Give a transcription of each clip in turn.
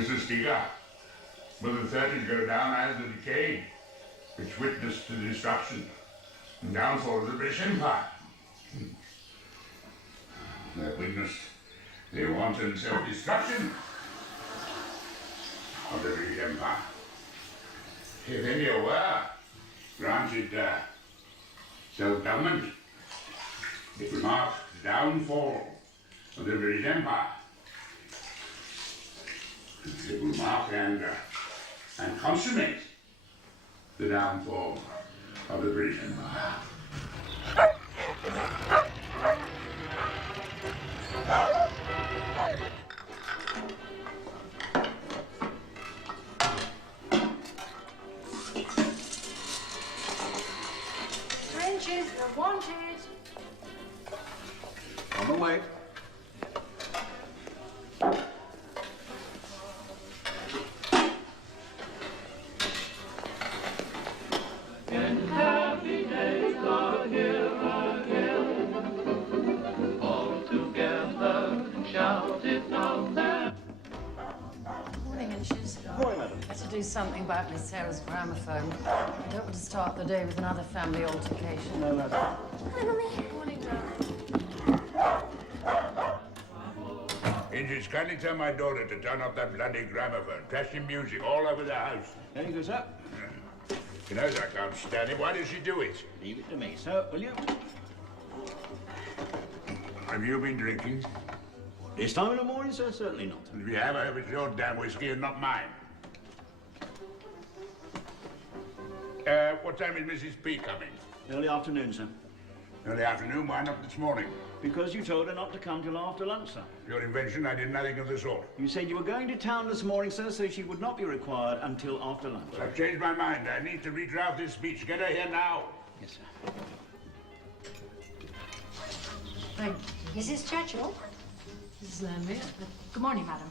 Mr. Speaker, will the 30s go down as the decay which witnessed the destruction and downfall of the British Empire? They witnessed the wanton self-destruction of the British Empire. If any were granted self-government, it will mark the downfall of the British Empire. It will mark and consummate the downfall of the British Empire. Trenches are wanted. On the way. Do something about Miss Sarah's gramophone. I don't want to start the day with another family altercation. No, madam. Hi, Mummy. Morning, darling. Injins, kindly tell my daughter to turn off that bloody gramophone. Crashing music all over the house. There you go, sir. She knows I can't stand it. Why does she do it? Leave it to me, sir, will you? Have you been drinking? This time in the morning, sir? Certainly not. And if you have, I hope it's your damn whiskey and not mine. What time is Mrs. P coming? Early afternoon, sir. Early afternoon? Why not this morning? Because you told her not to come till after lunch, sir. Your invention, I did nothing of the sort. You said you were going to town this morning, sir, so she would not be required until after lunch. Well, I've changed my mind. I need to redraft this speech. Get her here now. Yes, sir. Thank you. Mrs. Churchill? Mrs. Lambert. Good morning, madam.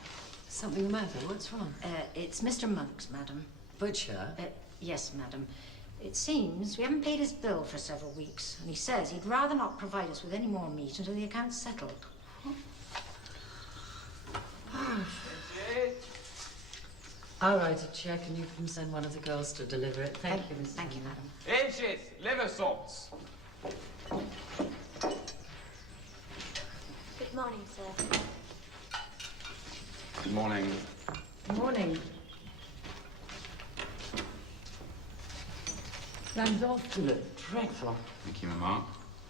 Something the matter? What's wrong? It's Mr. Monks, madam. Butcher? Yes, madam. It seems we haven't paid his bill for several weeks, and he says he'd rather not provide us with any more meat until the account's settled. I'll write a check and you can send one of the girls to deliver it. Thank you, Mrs. Thank you, madam. Inches, liver salts. Good morning, sir. Good morning. Good morning. Runs off to it. Dreadful. Thank you, Mama.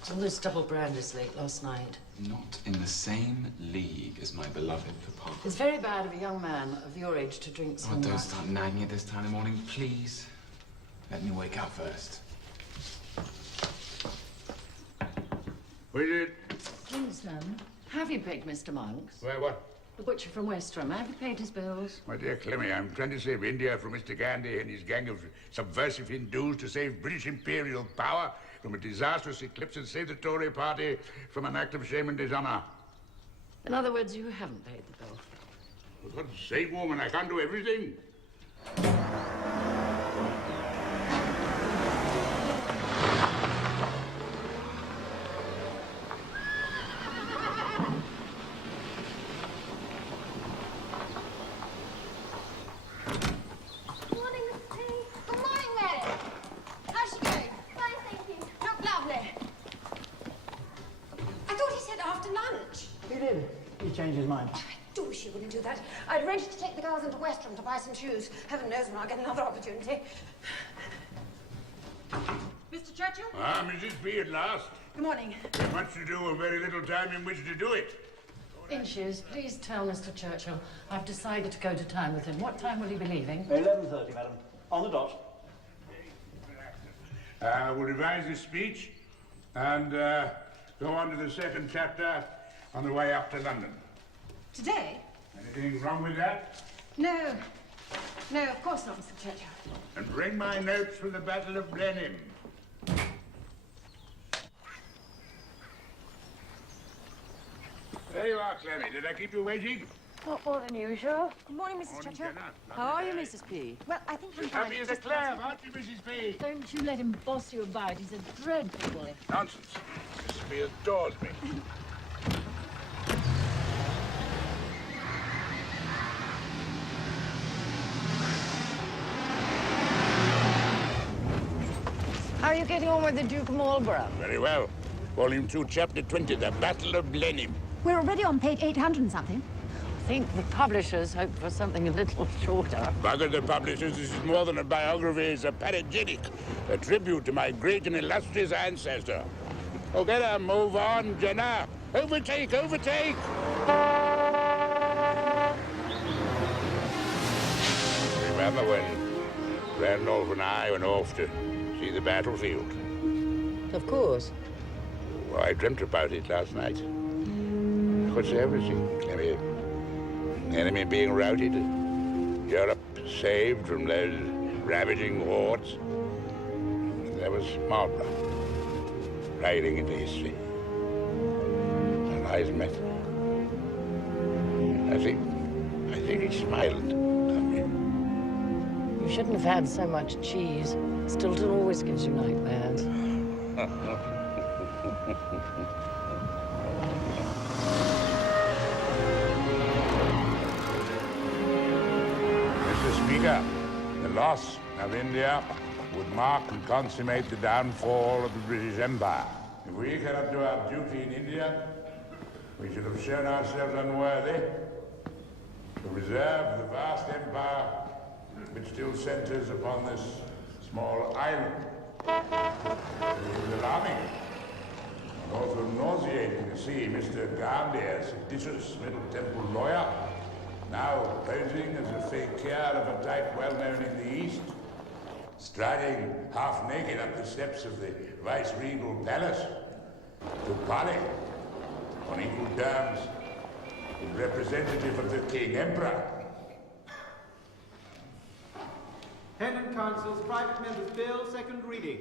All this double brandy's late last night. Not in the same league as my beloved papa. It's very bad of a young man of your age to drink so Oh, don't much. start nagging at this time of morning, please. Let me wake up first. Who is it? Kingston, have you picked Mr. Monks? Where, what? The butcher from Westerham. Have you paid his bills? My dear Clemmy, I'm trying to save India from Mr. Gandhi and his gang of subversive Hindus, to save British imperial power from a disastrous eclipse, and save the Tory party from an act of shame and dishonor. In other words, you haven't paid the bill. For God's sake, woman, I can't do everything. Morning, Mrs. P. Good morning, Mary. How's she going? Fine, thank you. Look lovely. I thought he said after lunch. He did. He changed his mind. I do wish he wouldn't do that. I'd arranged to take the girls into Westerham to buy some shoes. Heaven knows when I'll get another opportunity. Mr. Churchill? Ah, Mrs. P at last. Good morning. There's much to do and very little time in which to do it. Inches, please tell Mr. Churchill I've decided to go to town with him. What time will he be leaving? 11:30, madam. On the dot. We'll revise this speech and go on to the second chapter on the way up to London. Today? Anything wrong with that? No. No, of course not, Mr. Churchill. And bring my notes from the Battle of Blenheim. There you are, Clemmy. Did I keep you waiting? Not more than usual. Good morning, Mrs. Morning, Churchill. Jenna. How are you, Mrs. P? Well, I think I'm As fine. happy as a Just clam, aren't you, Mrs. P? Don't you let him boss you about. He's a dreadful boy. Nonsense. Mrs. P adores me. getting on with the Duke of Marlborough? Very well. Volume 2, Chapter 20, The Battle of Blenheim. We're already on page 800 and something. I think the publishers hope for something a little shorter. Bugger the publishers, this is more than a biography, it's a panegyric. A tribute to my great and illustrious ancestor. Oh, get her, move on, Jenna. Overtake, overtake! Remember when Randolph and I went off to see the battlefield? Of course. Well, I dreamt about it last night. What's everything? Enemy being routed, Europe saved from those ravaging hordes. There was Marlborough, riding into history. Our eyes met. I think he smiled at me. You shouldn't have had so much cheese. Stilton always gives you nightmares. Mr. Speaker, the loss of India would mark and consummate the downfall of the British Empire. If we cannot do our duty in India, we should have shown ourselves unworthy to reserve the vast empire which still centers upon this small island. It is alarming and also nauseating to see Mr. Gandhi, a seditious Middle Temple lawyer, now posing as a fakir of a type well known in the East, striding half naked up the steps of the vice-regal palace to parley on equal terms with representative of the King Emperor. Head and Council's Private Members' Bill, second reading.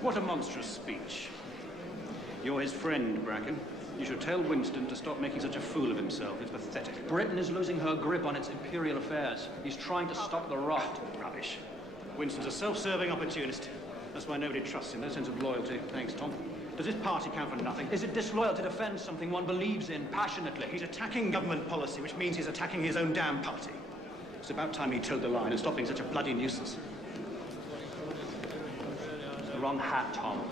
What a monstrous speech. You're his friend, Bracken. You should tell Winston to stop making such a fool of himself. It's pathetic. Britain is losing her grip on its imperial affairs. He's trying to stop the rot. Rubbish. Winston's a self-serving opportunist. That's why nobody trusts him. No sense of loyalty. Thanks, Tom. Does his party count for nothing? Is it disloyal to defend something one believes in passionately? He's attacking government policy, which means he's attacking his own damn party. It's about time he toed the line and stopped being such a bloody nuisance. It's the wrong hat, Tom.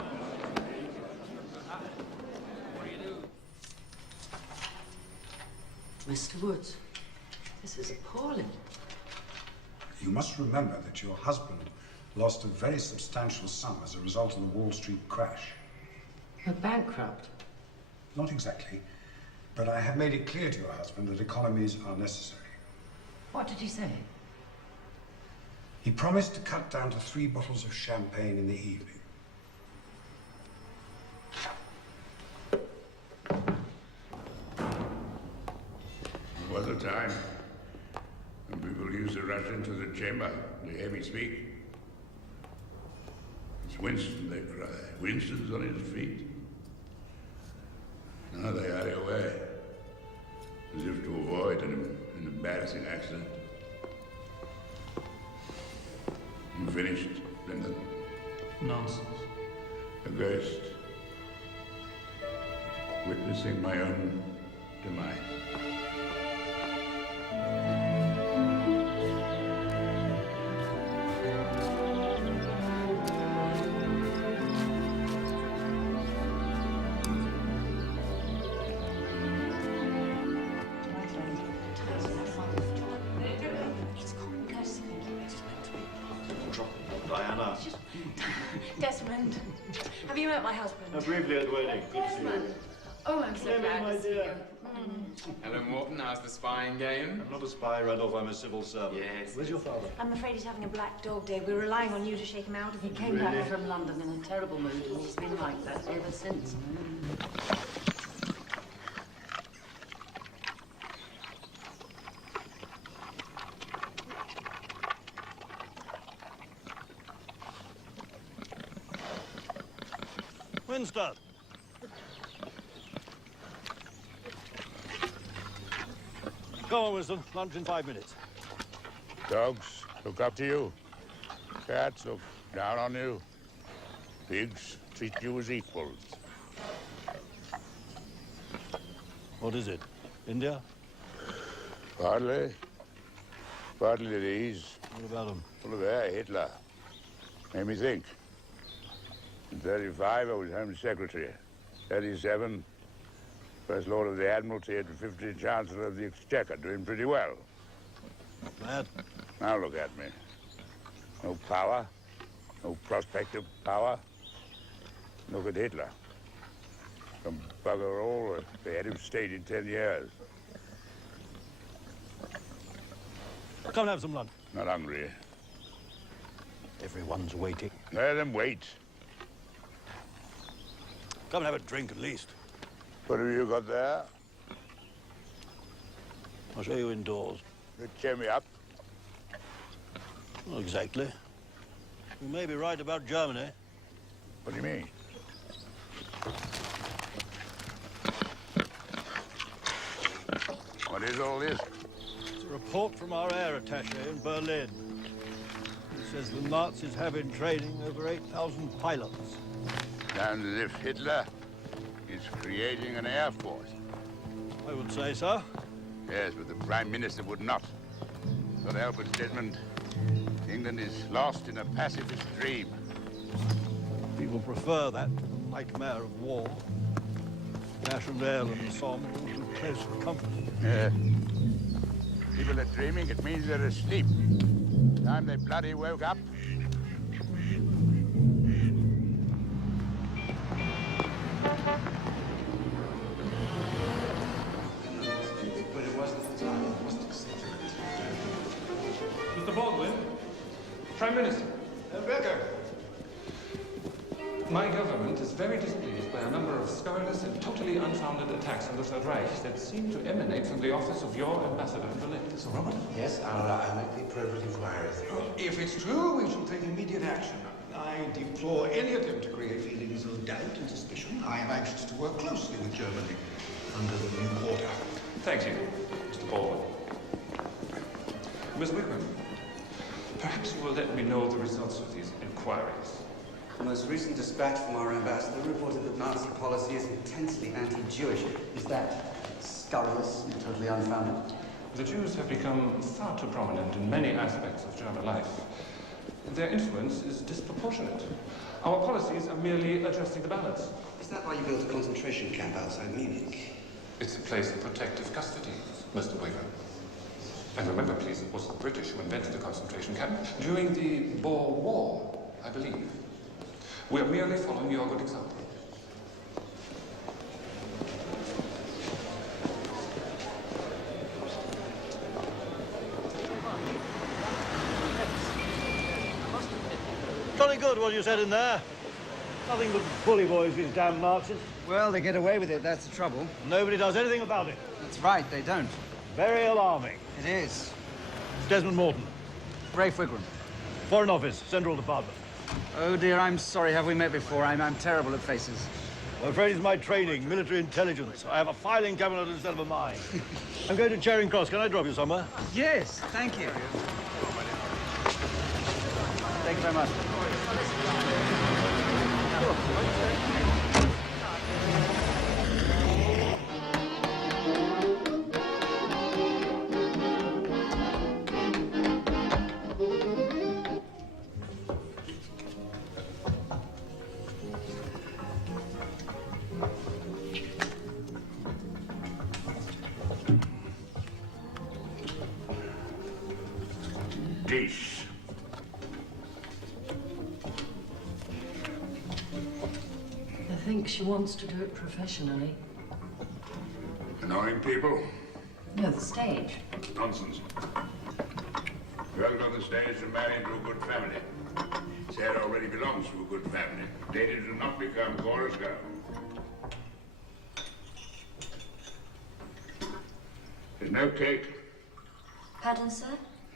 Mr. Woods, this is appalling. You must remember that your husband lost a very substantial sum as a result of the Wall Street crash. We're bankrupt. Not exactly, but I have made it clear to your husband that economies are necessary. What did he say? He promised to cut down to 3 bottles of champagne in the evening. There was a time when people used to rush into the chamber to hear me speak. It's Winston, they cry. Winston's on his feet. Now they hurry away, as if to avoid an embarrassing accident. You finished, Brendan? Nonsense. A ghost. Witnessing my own demise. Diana. Desmond, have you met my husband? Briefly at wedding. Desmond. Oh, I'm so glad to see you. Hello, Morton. How's the spying game? I'm not a spy, Randolph. I'm a civil servant. Yes. Where's your father? I'm afraid he's having a black dog day. We're relying on you to shake him out. He came back from London in a terrible mood, and he's been like that ever since. Winston! Go on, Winston. Lunch in 5 minutes. Dogs look up to you. Cats look down on you. Pigs treat you as equals. What is it? India? Partly. Partly at ease. What about him? Full of air, Hitler. Made me think. In 35, I was Home Secretary. 37, First Lord of the Admiralty and 15th Chancellor of the Exchequer, doing pretty well. Not bad. Now look at me. No power, no prospect of power. Look at Hitler. Some bugger all, the head of state in 10 years. Come and have some lunch. Not hungry. Everyone's waiting. Let them wait. Come and have a drink at least. What have you got there? I'll show you indoors. Cheer me up. Not exactly. You may be right about Germany. What do you mean? What is all this? It's a report from our air attaché in Berlin. It says the Nazis have in training over 8,000 pilots. Sounds as if Hitler is creating an air force. I would say so. Yes, but the Prime Minister would not. Can't help it, Desmond. England is lost in a pacifist dream. People prefer that to the nightmare of war. Passchendaele and the Somme are all too close for comfort. Yeah. People are dreaming, it means they're asleep. Time they bloody woke up. Mr. Baldwin, Prime Minister. Becker. My government is very displeased by a number of scurrilous and totally unfounded attacks on the Third Reich that seem to emanate from the office of your ambassador in Berlin. Sir Robert? Yes, I'll make the appropriate inquiries. If it's true, we shall take immediate action. I deplore any attempt to create feelings of doubt and suspicion. I am anxious to work closely with Germany under the new order. Thank you, Mr. Baldwin. Miss Wickham, perhaps you will let me know the results of these inquiries. The most recent dispatch from our ambassador reported that Nazi policy is intensely anti-Jewish. Is that scurrilous and totally unfounded? The Jews have become far too prominent in many aspects of German life. Their influence is disproportionate. Our policies are merely adjusting the balance. Is that why you built a concentration camp outside Munich? It's a place of protective custody, Mr. Wickham. And remember, please, it was the British who invented the concentration camp during the Boer War, I believe. We are merely following your good example. Jolly good what you said in there. Nothing but bully boys, these damn Nazis. Well, they get away with it, that's the trouble. Nobody does anything about it. That's right, they don't. Very alarming. It is. Desmond Morton. Rafe Wigram. Foreign Office, Central Department. Oh dear, I'm sorry. Have we met before? I'm terrible at faces. I'm afraid it's my training, military intelligence. I have a filing cabinet instead of a mind. I'm going to Charing Cross. Can I drop you somewhere? Yes, thank you. Thank you very much. Dish. I think she wants to do it professionally. Annoying people? No, the stage. Nonsense. Girls on the stage to marry into a good family. Sarah already belongs to a good family. Ladies do not become chorus girls. There's no cake. Pardon, sir?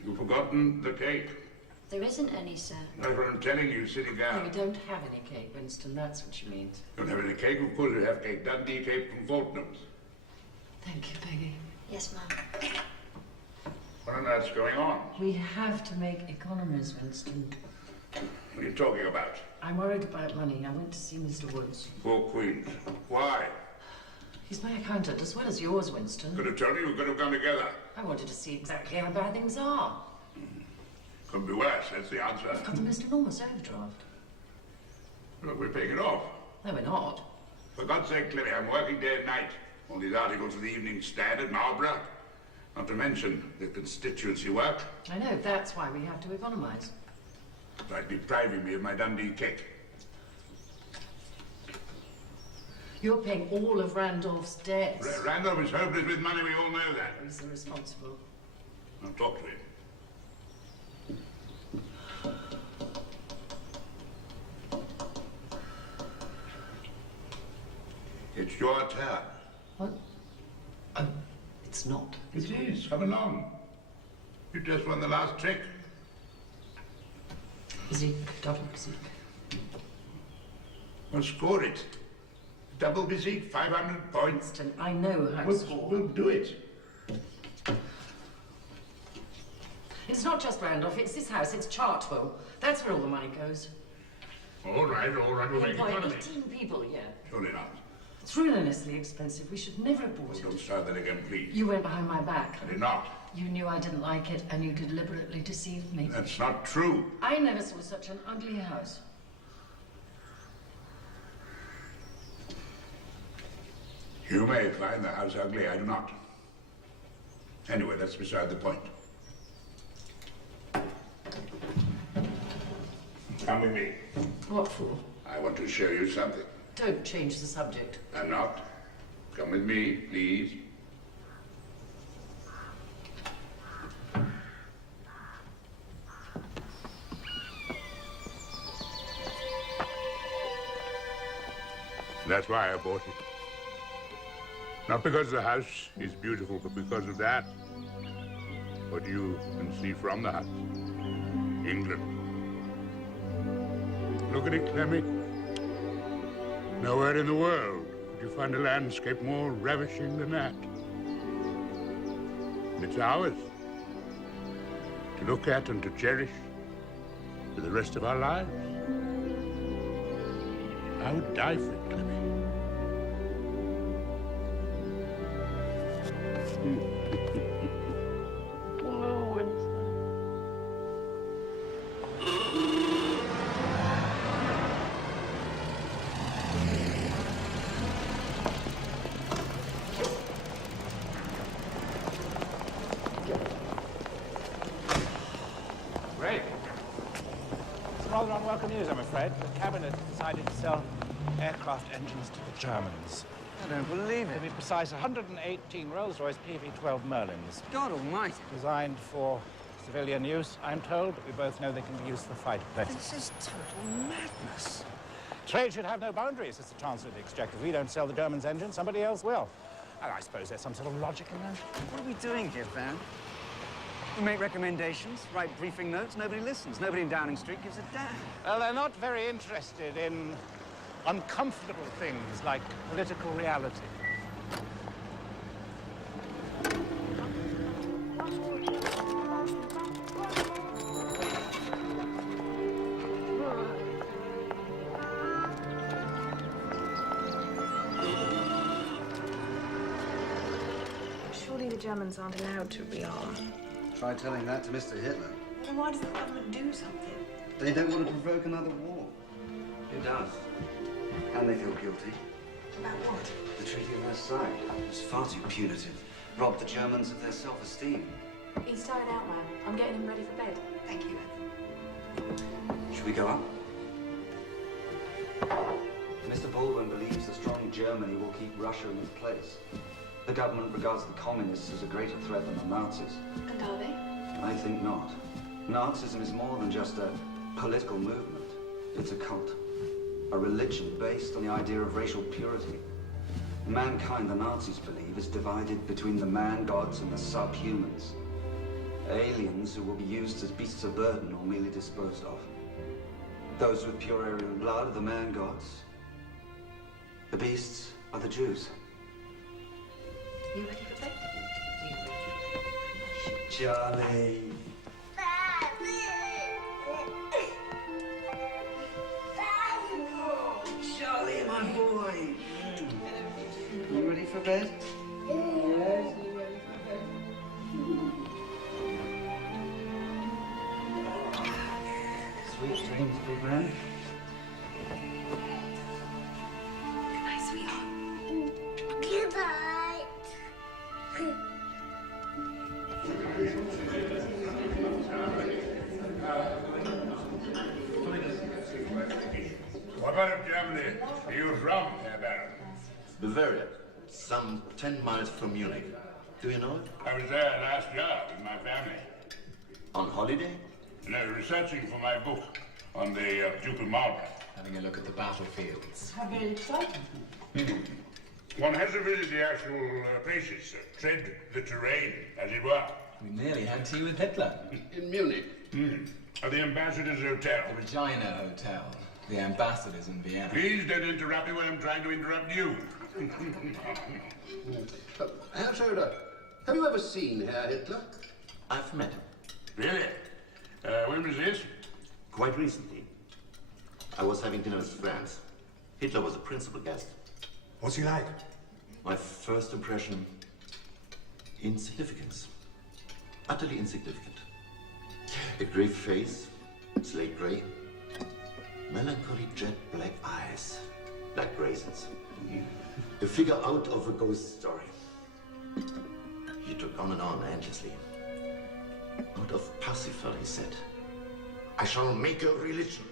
You've forgotten the cake. There isn't any, sir. That's what I'm telling you, sitting No, down. we don't have any cake, Winston. That's what she means. Don't have any cake? Of course you have cake. Dundee cake from Fortnum's. Thank you, Peggy. Yes, ma'am. What on earth's going on? We have to make economies, Winston. What are you talking about? I'm worried about money. I went to see Mr. Woods. Poor Queens. Why? He's my accountant as well as yours, Winston. Could have told me we could have gone together. I wanted to see exactly how bad things are. Could be worse, that's the answer. I've got the most enormous overdraft. Look, we're paying it off. No, we're not. For God's sake, Clemmy, I'm working day and night. All these articles for the Evening Standard, Marlborough. Not to mention the constituency work. I know, that's why we have to economise. It's like depriving me of my Dundee kick. You're paying all of Randolph's debts. Randolph is hopeless with money, we all know that. He's the responsible. I'll talk to him. It's your turn. What? Oh, it's not. It is. Come along. You just won the last trick. Bezique, double Bezique. Well, score it. Double Bezique, 500 points. Winston, I know how to score. We'll do it. It's not just Randolph, it's this house, it's Chartwell. That's where all the money goes. All right, we'll make Employ economy. 18 people a year. Surely not. It's ruinously expensive. We should never have bought it. Don't start that again, please. You went behind my back. I did not. You knew I didn't like it, and you deliberately deceived me. That's not true. I never saw such an ugly house. You may find the house ugly, I do not. Anyway, that's beside the point. Come with me. What for? I want to show you something. Don't change the subject. I'm not. Come with me, please. That's why I bought it. Not because the house is beautiful, but because of that. What you can see from the house. England. Look at it, Clemmy. Nowhere in the world could you find a landscape more ravishing than that. And it's ours. To look at and to cherish for the rest of our lives. I would die for it, Clemmy. Oh, Winston. Great. It's rather unwelcome news, I'm afraid. The Cabinet decided to sell aircraft engines to the Germans. I don't believe To it. be precise, 118 Rolls-Royce PV-12 Merlins. God almighty. Designed for civilian use, I'm told, but we both know they can be used for fighter planes. This is total madness. Trade should have no boundaries, as the Chancellor of the Exchequer. If we don't sell the Germans' engines, somebody else will. And I suppose there's some sort of logic in that. What are we doing here, Van? We make recommendations, write briefing notes, nobody listens. Nobody in Downing Street gives a damn. Well, they're not very interested in uncomfortable things like political reality. Surely the Germans aren't allowed to rearm. Try telling that to Mr. Hitler. Then why does the government do something? They don't want to provoke another war. Who does? And they feel guilty. About what? The Treaty of Versailles was far too punitive. Robbed the Germans of their self-esteem. He's tired out, man. I'm getting him ready for bed. Thank you. Should we go up? Mr. Baldwin believes a strong Germany will keep Russia in its place. The government regards the communists as a greater threat than the Nazis. And are they? I think not. Nazism is more than just a political movement. It's a cult. A religion based on the idea of racial purity. Mankind, the Nazis believe, is divided between the man-gods and the subhumans. Aliens who will be used as beasts of burden or merely disposed of. Those with pure Aryan blood are the man-gods. The beasts are the Jews. You ready for bed? Charlie. Charlie, my boy. You ready for bed? Yes, you ready for bed? Sweet dreams, big man. Goodbye, sweetheart. Goodbye. What part of Germany are you from, Herr Baron? Bavaria, some 10 miles from Munich. Do you know it? I was there last year with my family. On holiday? No, researching for my book on the Duke of Marlborough. Having a look at the battlefields. How very exciting. One has to visit the actual places, tread the terrain, as it were. We nearly had tea with Hitler. In Munich. At the Ambassador's Hotel. The Regina Hotel. The Ambassador's in Vienna. Please don't interrupt me when I'm trying to interrupt you. Herr Schroeder, have you ever seen Herr Hitler? I've met him. Really? When was this? Quite recently. I was having dinner with friends. Hitler was a principal guest. What's he like? My first impression, insignificance. Utterly insignificant. A grave face, slate gray. Melancholy jet black eyes, like raisins. A figure out of a ghost story. He took on and on endlessly. Out of Parsifal, he said, I shall make a religion.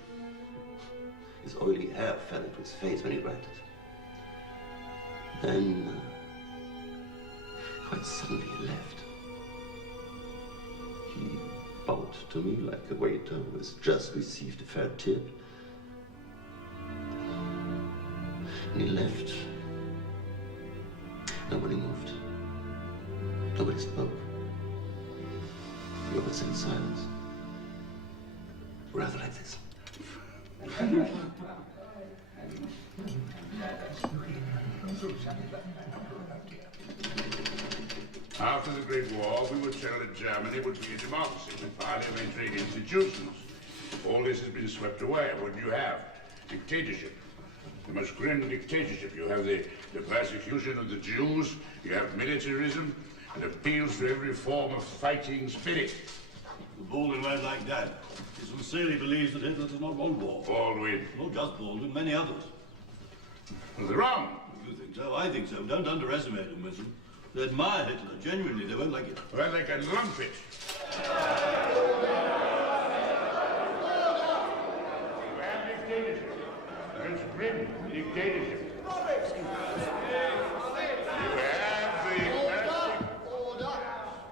His oily hair fell into his face when he read it. Then, quite suddenly, he left. He bowed to me like a waiter who has just received a fair tip. And he left. Nobody moved. Nobody spoke. We all sat in silence. Rather like this. After the Great War, we were told that Germany would be a democracy with parliamentary institutions. All this has been swept away. What do you have? Dictatorship. The most grim dictatorship. You have the persecution of the Jews, you have militarism, and appeals to every form of fighting spirit. Baldwin won't like that. He sincerely believes that Hitler does not want war. Baldwin. Not just Baldwin, many others. Was it wrong? You think so? I think so. Don't underestimate them, Wilson. They admire Hitler. Genuinely, they won't like it. Well, they can lump it. You have dictatorship. There's grim dictatorship.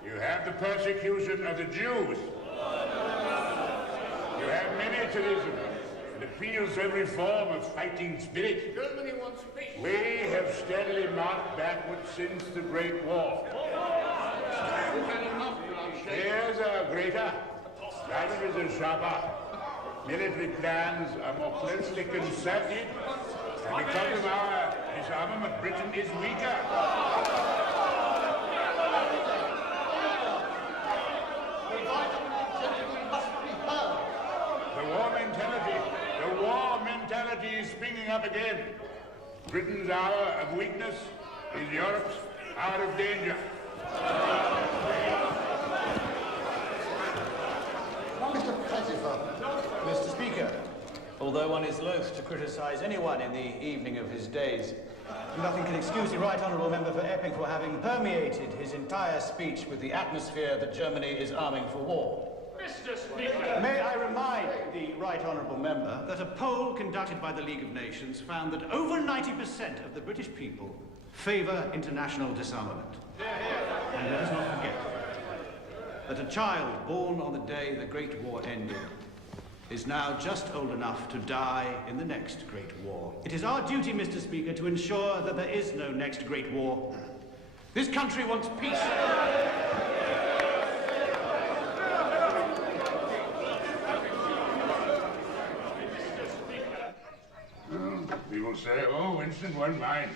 You have the persecution of the Jews. You have militarism. It appeals to every form of fighting spirit. Germany wants peace. We have steadily marched backwards since the Great War. Here's a greater. That is a sharper. Military plans are more closely concerted. And because of our disarmament, Britain is weaker. The war mentality is springing up again. Britain's hour of weakness is Europe's hour of danger. Mr. Speaker, although one is loath to criticize anyone in the evening of his days, nothing can excuse the Right Honourable Member for Epping for having permeated his entire speech with the atmosphere that Germany is arming for war. Mr. Speaker! May I remind the Right Honourable Member that a poll conducted by the League of Nations found that over 90% of the British people favour international disarmament. And let us not forget that a child born on the day the Great War ended is now just old enough to die in the next Great War. It is our duty, Mr. Speaker, to ensure that there is no next Great War. This country wants peace. People say, oh, Winston won't mind.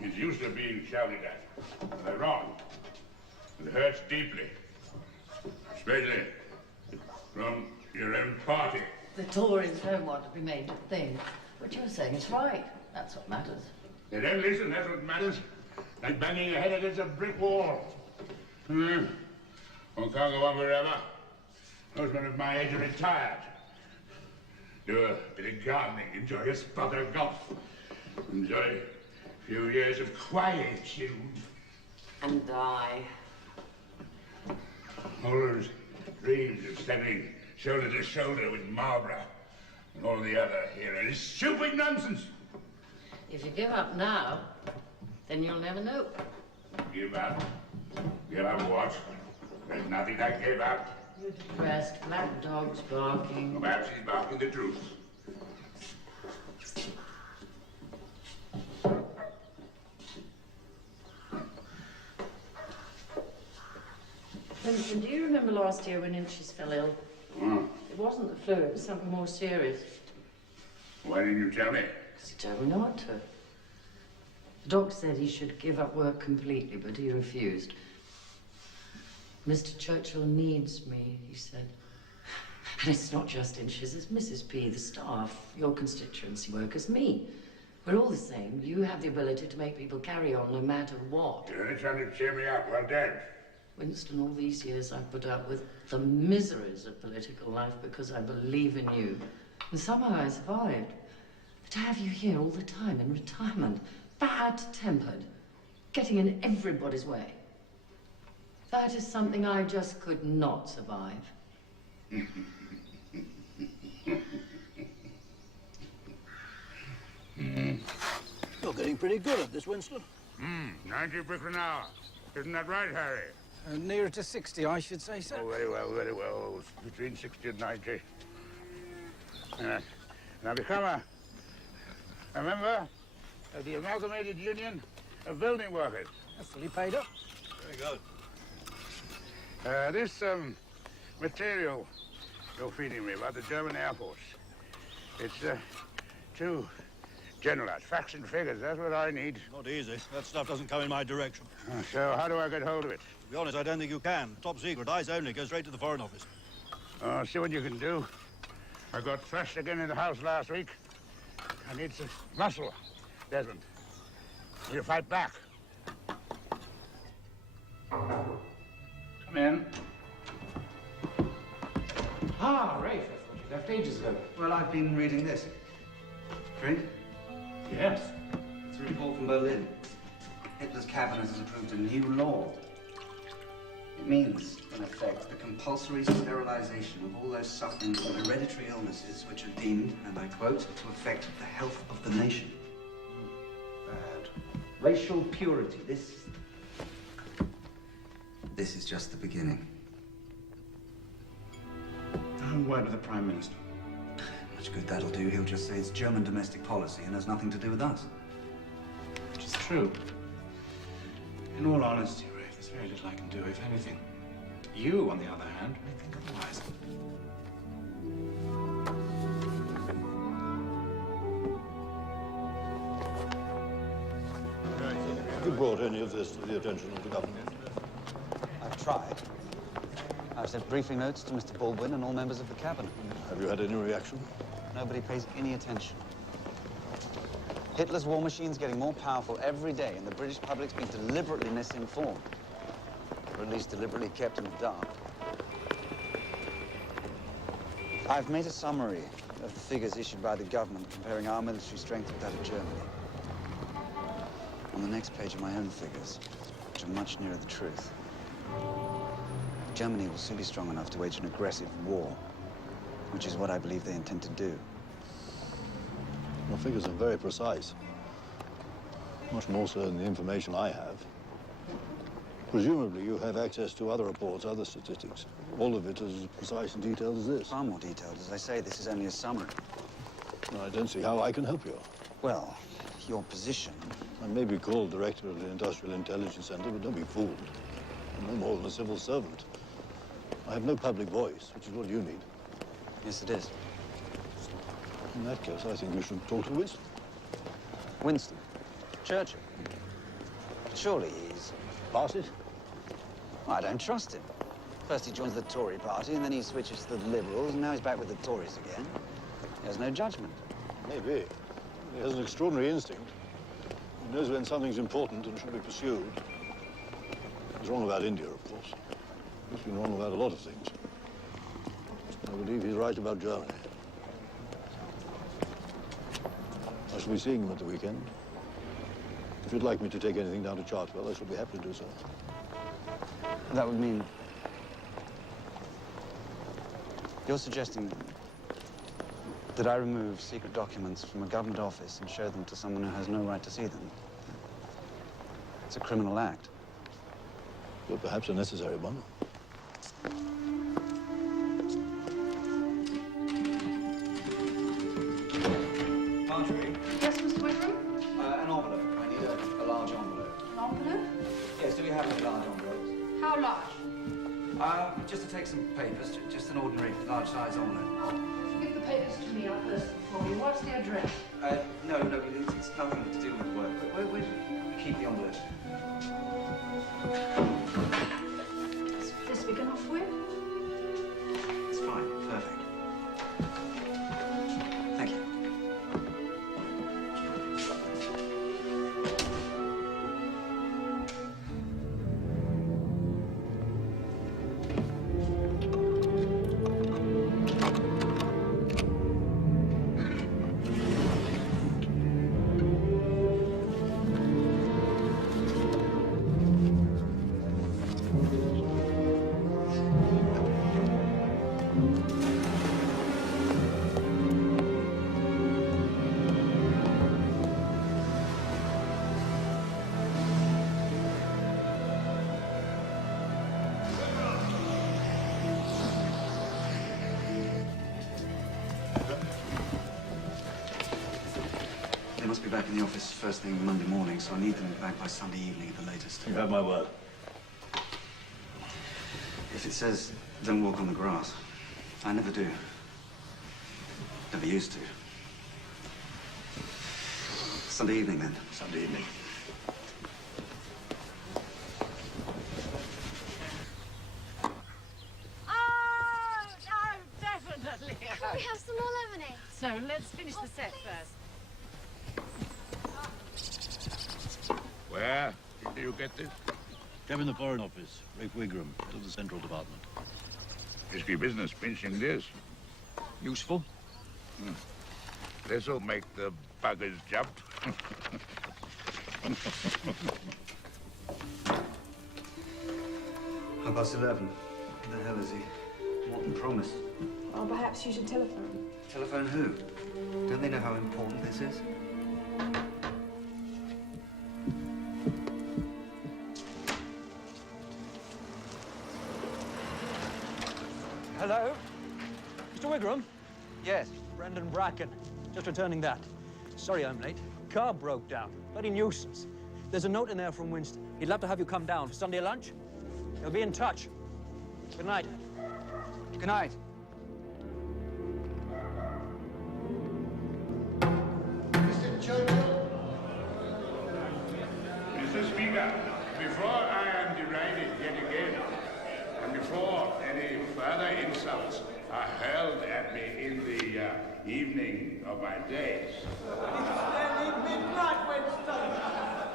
He's used to being shouted at. They're wrong. It hurts deeply. Especially from your own party. The Tories don't want to be made to think. What you're saying is right. That's what matters. They don't listen, that's what matters. Like banging your head against a brick wall. One can't go on forever. Those men of my age are retired. Do a bit of gardening, enjoy a spot of golf, enjoy a few years of quietude. And die. All those dreams of standing shoulder to shoulder with Marlborough and all the other heroes is stupid nonsense. If you give up now, then you'll never know. Give up? Give up what? There's nothing I give up. You're depressed. Black dog's barking. Perhaps he's barking the truth. Winston, do you remember last year when Inches fell ill? It wasn't the flu, it was something more serious. Why didn't you tell me? Because he told me not to. The doctor said he should give up work completely, but he refused. Mr. Churchill needs me, he said. And it's not just Inches, it's Mrs. P, the staff, your constituency workers, me. We're all the same. You have the ability to make people carry on no matter what. You're only trying to cheer me up. Well done. Winston, all these years I've put up with the miseries of political life because I believe in you. And somehow I survived. But to have you here all the time in retirement, bad-tempered, getting in everybody's way, that is something I just could not survive. You're getting pretty good at this, Winston. 90 bricks an hour. Isn't that right, Harry? Nearer to 60, I should say, sir. Oh, very well, very well. Between 60 and 90. And I become a member of the Amalgamated Union of Building Workers. Fully paid up. Very good. This material you're feeding me about the German Air Force, it's too generalized. Facts and figures, that's what I need. Not easy. That stuff doesn't come in my direction. So how do I get hold of it? To be honest, I don't think you can. Top secret, eyes only, go straight to the Foreign Office. See what you can do. I got thrashed again in the house last week. I need some muscle, Desmond. You fight back. Come in. Ah, Rafe, I thought you left ages ago. Well, I've been reading this. Drink? Yes. It's a report from Berlin. Hitler's cabinet has approved a new law. It means, in effect, the compulsory sterilization of all those suffering from hereditary illnesses which are deemed, and I quote, to affect the health of the nation. Bad. Racial purity. This is just the beginning. Word with the Prime Minister. Much good that'll do. He'll just say it's German domestic policy and has nothing to do with us. Which is true. In all honesty, Rafe, there's very little I can do, if anything. You, on the other hand, may think otherwise. Have you brought any of this to the attention of the government? I've tried. I've sent briefing notes to Mr. Baldwin and all members of the cabinet. Have you had any reaction? Nobody pays any attention. Hitler's war machine's getting more powerful every day, and the British public's being deliberately misinformed. Or at least deliberately kept in the dark. I've made a summary of the figures issued by the government comparing our military strength with that of Germany. On the next page are my own figures, which are much nearer the truth. Germany will soon be strong enough to wage an aggressive war, which is what I believe they intend to do. Your figures are very precise. Much more so than the information I have. Presumably you have access to other reports, other statistics. All of it as precise and detailed as this. Far more detailed. As I say, this is only a summary. I don't see how I can help you. Well, your position... I may be called director of the Industrial Intelligence Center, but don't be fooled. I'm no more than a civil servant. I have no public voice, which is what you need. Yes, it is. In that case, I think you should talk to Winston. Winston? Churchill? Surely he's... Party? I don't trust him. First he joins the Tory party, and then he switches to the Liberals, and now he's back with the Tories again. He has no judgment. Maybe. He has an extraordinary instinct. He knows when something's important and should be pursued. He's wrong about India, of course. He's been wrong about a lot of things. I believe he's right about Germany. I shall be seeing him at the weekend. If you'd like me to take anything down to Chartwell, I shall be happy to do so. That would mean... You're suggesting that I remove secret documents from a government office and show them to someone who has no right to see them. It's a criminal act. But perhaps a necessary one. Marjorie? Yes, Mr. Wigram? An envelope. I need a large envelope. An envelope? Yes, do you have any large envelopes? How large? Just to take some papers, just an ordinary large-size envelope. Give the papers to me. I'll post them for you. What's the address? No, it's nothing to do with work. Where do you keep the envelope? Is this big enough for you? It's fine. Perfect. Thank you. They must be back in the office first thing Monday morning, so I need them back by Sunday evening at the latest. You have my word. If it says don't walk on the grass, I never do. Never used to. Sunday evening, then. Sunday evening. Oh, no, definitely. Can we have some more lemonade? So let's finish the set first. Where do you get this? Came in the Foreign Office, Rafe Wigram, to the Central Department. Risky business pinching this. Useful? This'll make the buggers jump. 11:30. Where the hell is he? Morton promised. Well, perhaps you should telephone. Telephone who? Don't they know how important this is? Hello? Mr. Wigram? Yes. Brendan Bracken. Just returning that. Sorry I'm late. Car broke down. Bloody nuisance. There's a note in there from Winston. He'd love to have you come down for Sunday lunch. He'll be in touch. Good night. Good night. Mr. Churchill? Mr. Speaker, before I am derided yet again, and before any further insults are hurled at me in the evening of my days,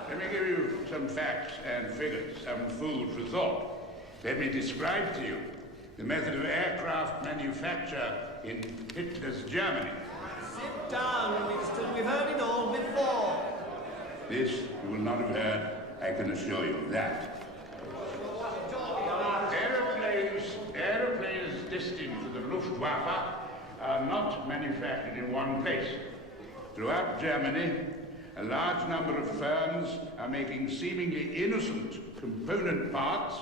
let me give you some facts and figures, some food for thought. Let me describe to you the method of aircraft manufacture in Hitler's Germany. Sit down, Winston. We've heard it all before. This you will not have heard, I can assure you of that. Aeroplanes destined for the Luftwaffe are not manufactured in one place. Throughout Germany, a large number of firms are making seemingly innocent component parts,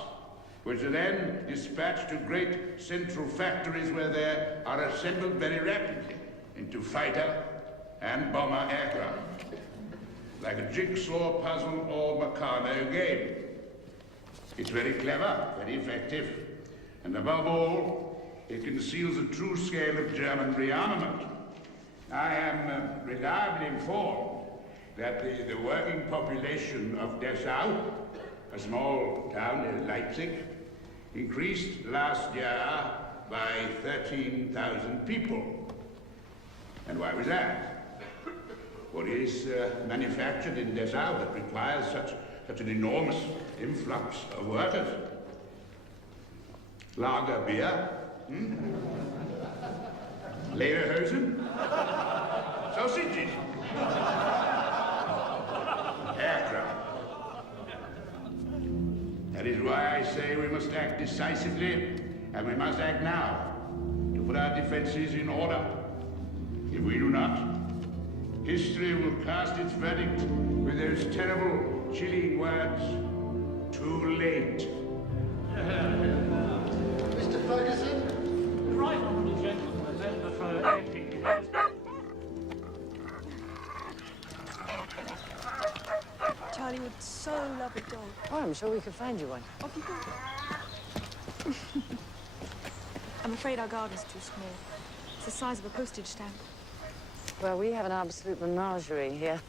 which are then dispatched to great central factories where they are assembled very rapidly into fighter and bomber aircraft, like a jigsaw puzzle or Meccano game. It's very clever, very effective, and above all, it conceals a true scale of German rearmament. I am reliably informed that the working population of Dessau, a small town near Leipzig, increased last year by 13,000 people. And why was that? What is manufactured in Dessau that requires such an enormous influx of workers? Lager beer? Lederhosen? Sausages? Aircraft. That is why I say we must act decisively, and we must act now, to put our defenses in order. If we do not, history will cast its verdict with those terrible, chilling words, too late. Mr. Ferguson? Right, honourable gentlemen, then before acting. Charlie would so love a dog. Oh, I'm sure we could find you one. Off you go. I'm afraid our garden's too small. It's the size of a postage stamp. Well, we have an absolute menagerie here.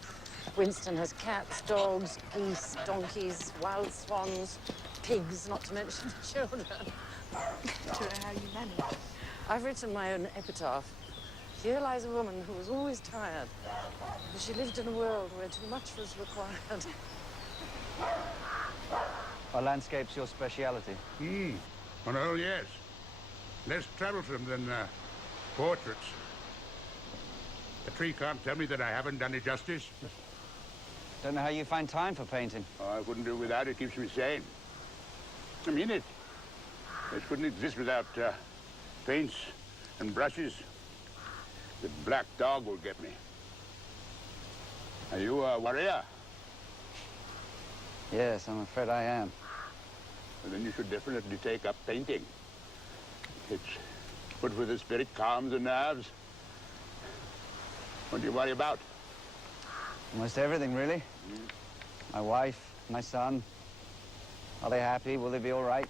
Winston has cats, dogs, geese, donkeys, wild swans, pigs, not to mention children. I don't know how you manage. I've written my own epitaph. Here lies a woman who was always tired, but she lived in a world where too much was required. Are landscapes your speciality? Oh, yes. Less troublesome than portraits. The tree can't tell me that I haven't done it justice. Don't know how you find time for painting. Oh, I couldn't do without it. Keeps me sane. I mean it. It couldn't exist without paints and brushes. The black dog will get me. Are you a warrior? Yes, I'm afraid I am. Well, then you should definitely take up painting. It's good for the spirit, calms the nerves. What do you worry about? Almost everything, really. My wife, my son. Are they happy? Will they be all right?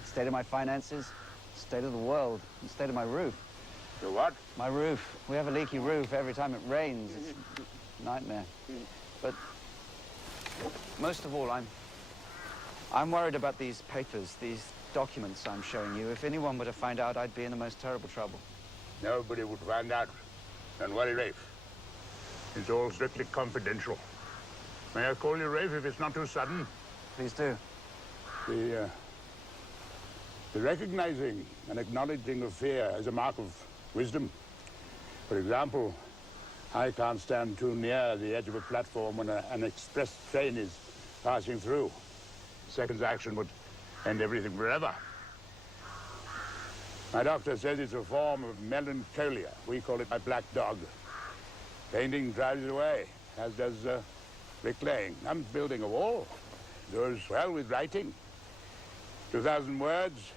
The state of my finances, the state of the world, the state of my roof. The what? My roof. We have a leaky roof every time it rains. It's a nightmare. But most of all, I'm worried about these papers, these documents I'm showing you. If anyone were to find out, I'd be in the most terrible trouble. Nobody would find out. Don't worry, Rafe. It's all strictly confidential. May I call you Rafe if it's not too sudden? Please do. The recognizing and acknowledging of fear is a mark of wisdom. For example, I can't stand too near the edge of a platform when an express train is passing through. Second's action would end everything forever. My doctor says it's a form of melancholia. We call it my black dog. Painting drives it away, as does bricklaying. I'm building a wall. Goes well with writing. 2,000 words,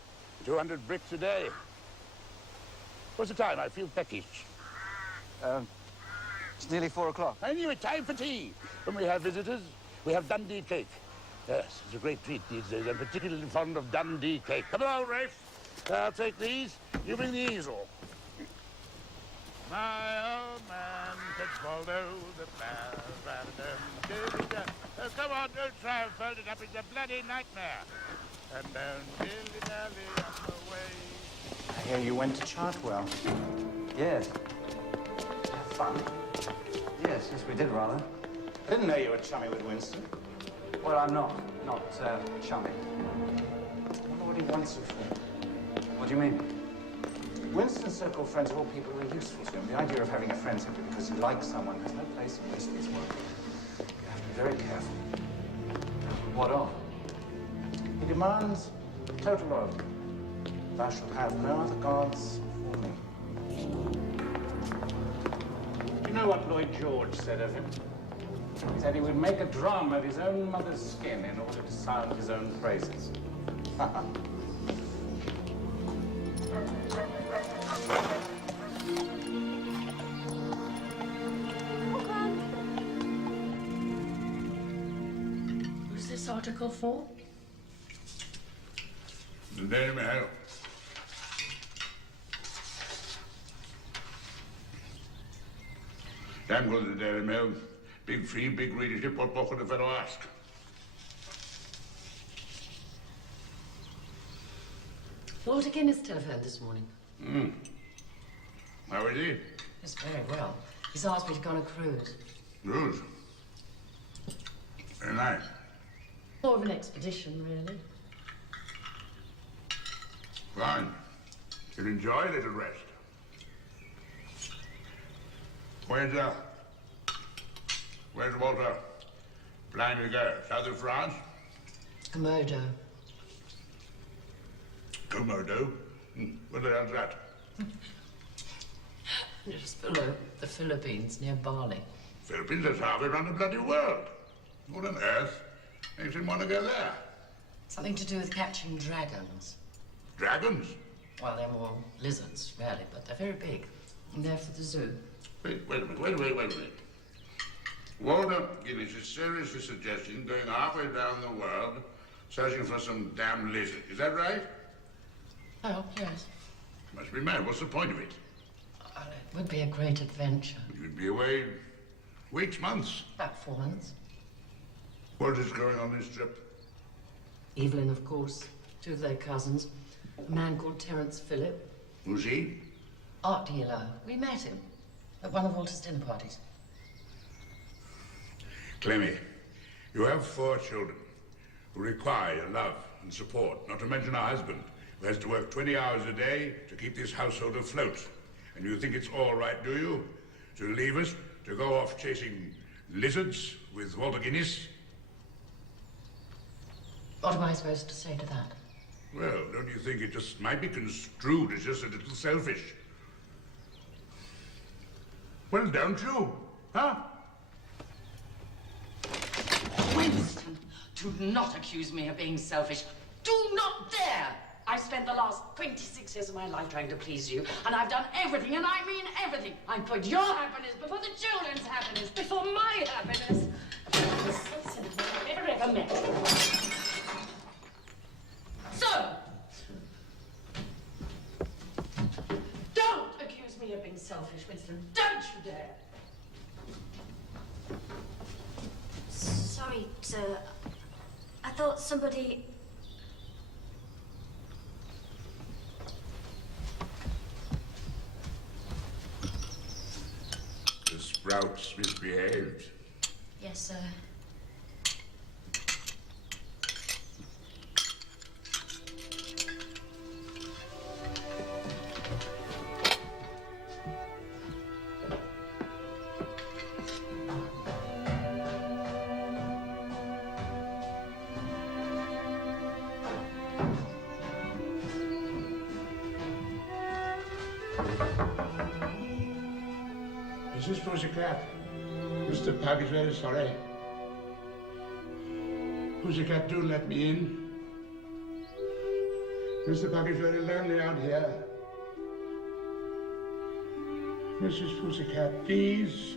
200 bricks a day. What's the time? I feel peckish. It's nearly 4 o'clock. I knew it. Time for tea. When we have visitors, we have Dundee cake. Yes, it's a great treat these days. I'm particularly fond of Dundee cake. Come on, Rafe. I'll take these. You bring the easel. My old man could swallow the come on, don't try and fold it up. It's a bloody nightmare. And don't dilly-dally on the way. I hear you went to Chartwell. Yes. Have fun. Yes, we did rather. I didn't know you were chummy with Winston. Well, I'm not chummy. I wonder what he wants you for. What do you mean? Winston's circle of friends are all people who are useful to him. The idea of having a friend simply because you like someone has no place in Winston's world. You have to be very careful. What of? He demands total loyalty. Thou shalt have no other gods before me. Do you know what Lloyd George said of him? He said he would make a drum of his own mother's skin in order to sound his own praises. Who's this article for? The Daily Mail. Damn good, the Daily Mail. Big fee, big readership. What more could a fellow ask? Walter Guinness telephoned this morning. How is he? He's very well. He's asked me to go on a cruise. Cruise. Very nice. More of an expedition, really. Fine. You'll enjoy a little rest. Where's Where's Walter? Planning to go? South of France? Komodo. Komodo? What the hell's that? Just below the Philippines, near Bali. Philippines, that's halfway around the bloody world. What on earth makes him want to go there? Something to do with catching dragons. Dragons? Well, they're more lizards, really, but they're very big. And they're for the zoo. Wait a minute. Walter Guinness is seriously suggesting going halfway down the world searching for some damn lizard. Is that right? Oh, yes. Must be mad. What's the point of it? Well, it would be a great adventure. You'd be away weeks, months. About 4 months. What is going on this trip? Evelyn, of course. 2 of their cousins. A man called Terence Phillip. Who's he? Art dealer. We met him at one of Walter's dinner parties. Clemmy, you have 4 children who require your love and support, not to mention a husband who has to work 20 hours a day to keep this household afloat. And you think it's all right, do you, to leave us to go off chasing lizards with Walter Guinness? What am I supposed to say to that? Well, don't you think it just might be construed as just a little selfish? Well, don't you? Huh? Winston, do not accuse me of being selfish. Do not dare! I've spent the last 26 years of my life trying to please you, and I've done everything, and I mean everything. I put your happiness before the children's happiness, before my happiness. I've ever met. So, don't accuse me of being selfish, Winston. Don't you dare! Sorry, sir. I thought somebody... The Sprouts misbehaved. Yes, sir. Mrs. Pussycat, Mr. Pug is very sorry. Pussycat, do let me in. Mr. Pug is very lonely out here. Mrs. Pussycat, please.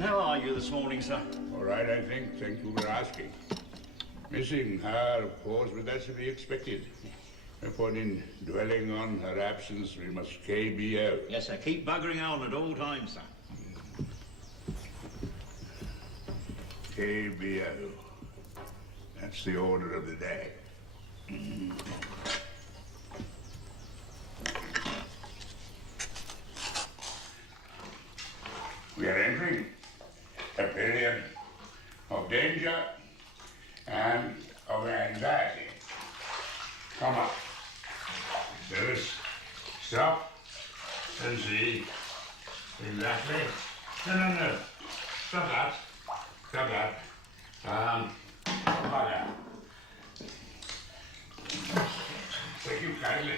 How are you this morning, sir? All right, I think. Thank you for asking. Missing her, of course, but that's to be expected. No point in dwelling on her absence. We must KBO. Yes, sir. Keep buggering on at all times, sir. KBO. That's the order of the day. We are entering a period of danger and of anxiety. Come up. Service. Stop and see. Exactly. No. Stop that. Stop that. Bugger. Thank you kindly.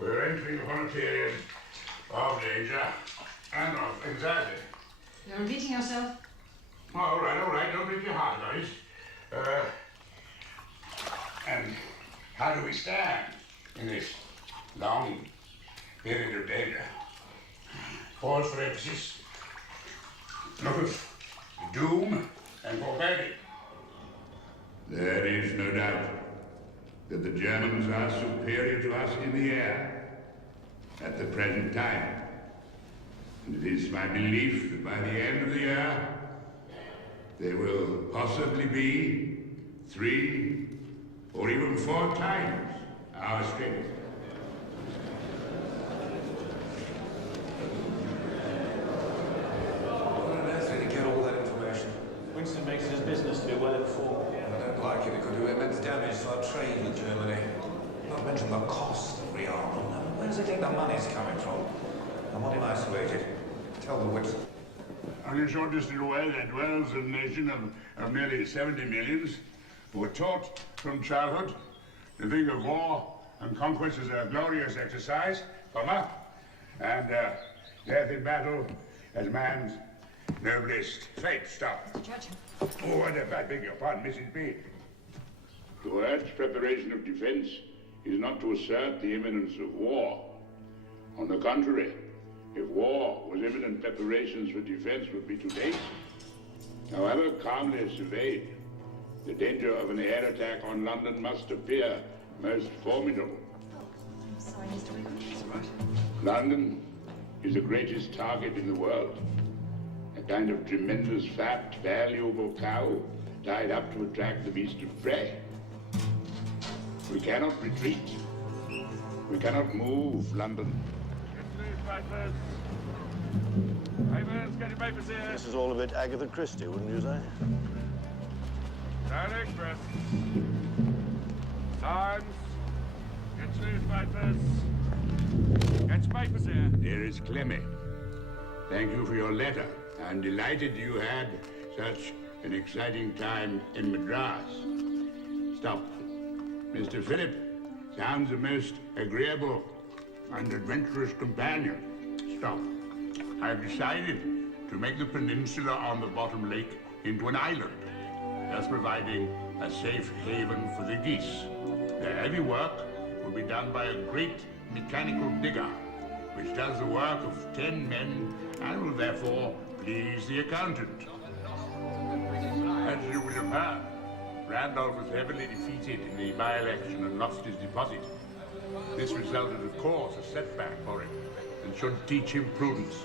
We're entering upon a period of danger and of anxiety. You're repeating yourself? All right. Don't make your heart noise. And how do we stand in this long period of danger? Pause for emphasis. Look of doom and foreboding. There is no doubt that the Germans are superior to us in the air at the present time. And it is my belief that by the end of the year, they will possibly be 3 or even 4 times our strength. Where on earth did he get all that information? Winston makes it his business to be well informed. I don't like it. It could do immense damage to our trade with Germany. Not mention the cost of rearmament. Where does he think the money's coming from? I want him isolated. Tell the Winston. Are you sure just aware that dwells a nation of nearly 70 millions who were taught from childhood to think of war and conquest as a glorious exercise, and death in battle as man's noblest fate. Stop. Judge. Oh, I beg your pardon, Mrs. B. To urge preparation of defense is not to assert the imminence of war. On the contrary, if war was imminent, preparations for defense would be too late. However calmly surveyed, the danger of an air attack on London must appear most formidable. I'm sorry, Mr. Wickham. That's right. London is the greatest target in the world. A kind of tremendous, fat, valuable cow tied up to attract the beast of prey. We cannot retreat. We cannot move London. This is all a bit Agatha Christie, wouldn't you say? Daily Express. Times. Get newspapers. Get papers here. Dearest Clemmy, thank you for your letter. I'm delighted you had such an exciting time in Madras. Stop. Mr. Philip sounds a most agreeable and adventurous companion. Stop. I've decided to make the peninsula on the bottom lake into an island, thus providing a safe haven for the geese. Their heavy work will be done by a great mechanical digger, which does the work of 10 men and will therefore please the accountant. As you will have heard, Randolph was heavily defeated in the by-election and lost his deposit. This resulted, of course, a setback for him and should teach him prudence.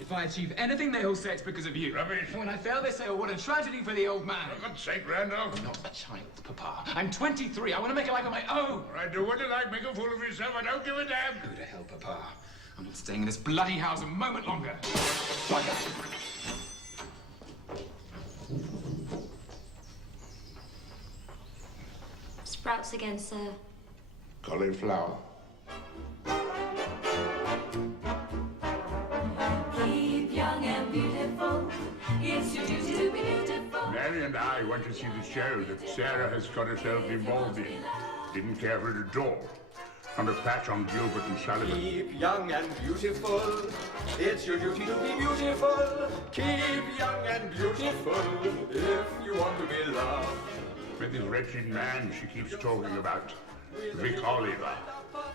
If I achieve anything, they'll say it's because of you. Rubbish. When I fail, they say, oh, what a tragedy for the old man. For God's sake, Randolph. I'm not a child, Papa. I'm 23. I want to make a life of my own. All right, do what you like. Make a fool of yourself. I don't give a damn. Go to hell, Papa. I'm not staying in this bloody house a moment longer. Bugger. Sprouts again, sir. Cauliflower. Keep young and beautiful. It's your duty to be beautiful. Mary and I went to see the show that Sarah has got herself involved in. Didn't care for it at all. And a patch on Gilbert and Sullivan. Keep young and beautiful. It's your duty to be beautiful. Keep young and beautiful if you want to be loved. With this wretched man she keeps talking about, Vic Oliver,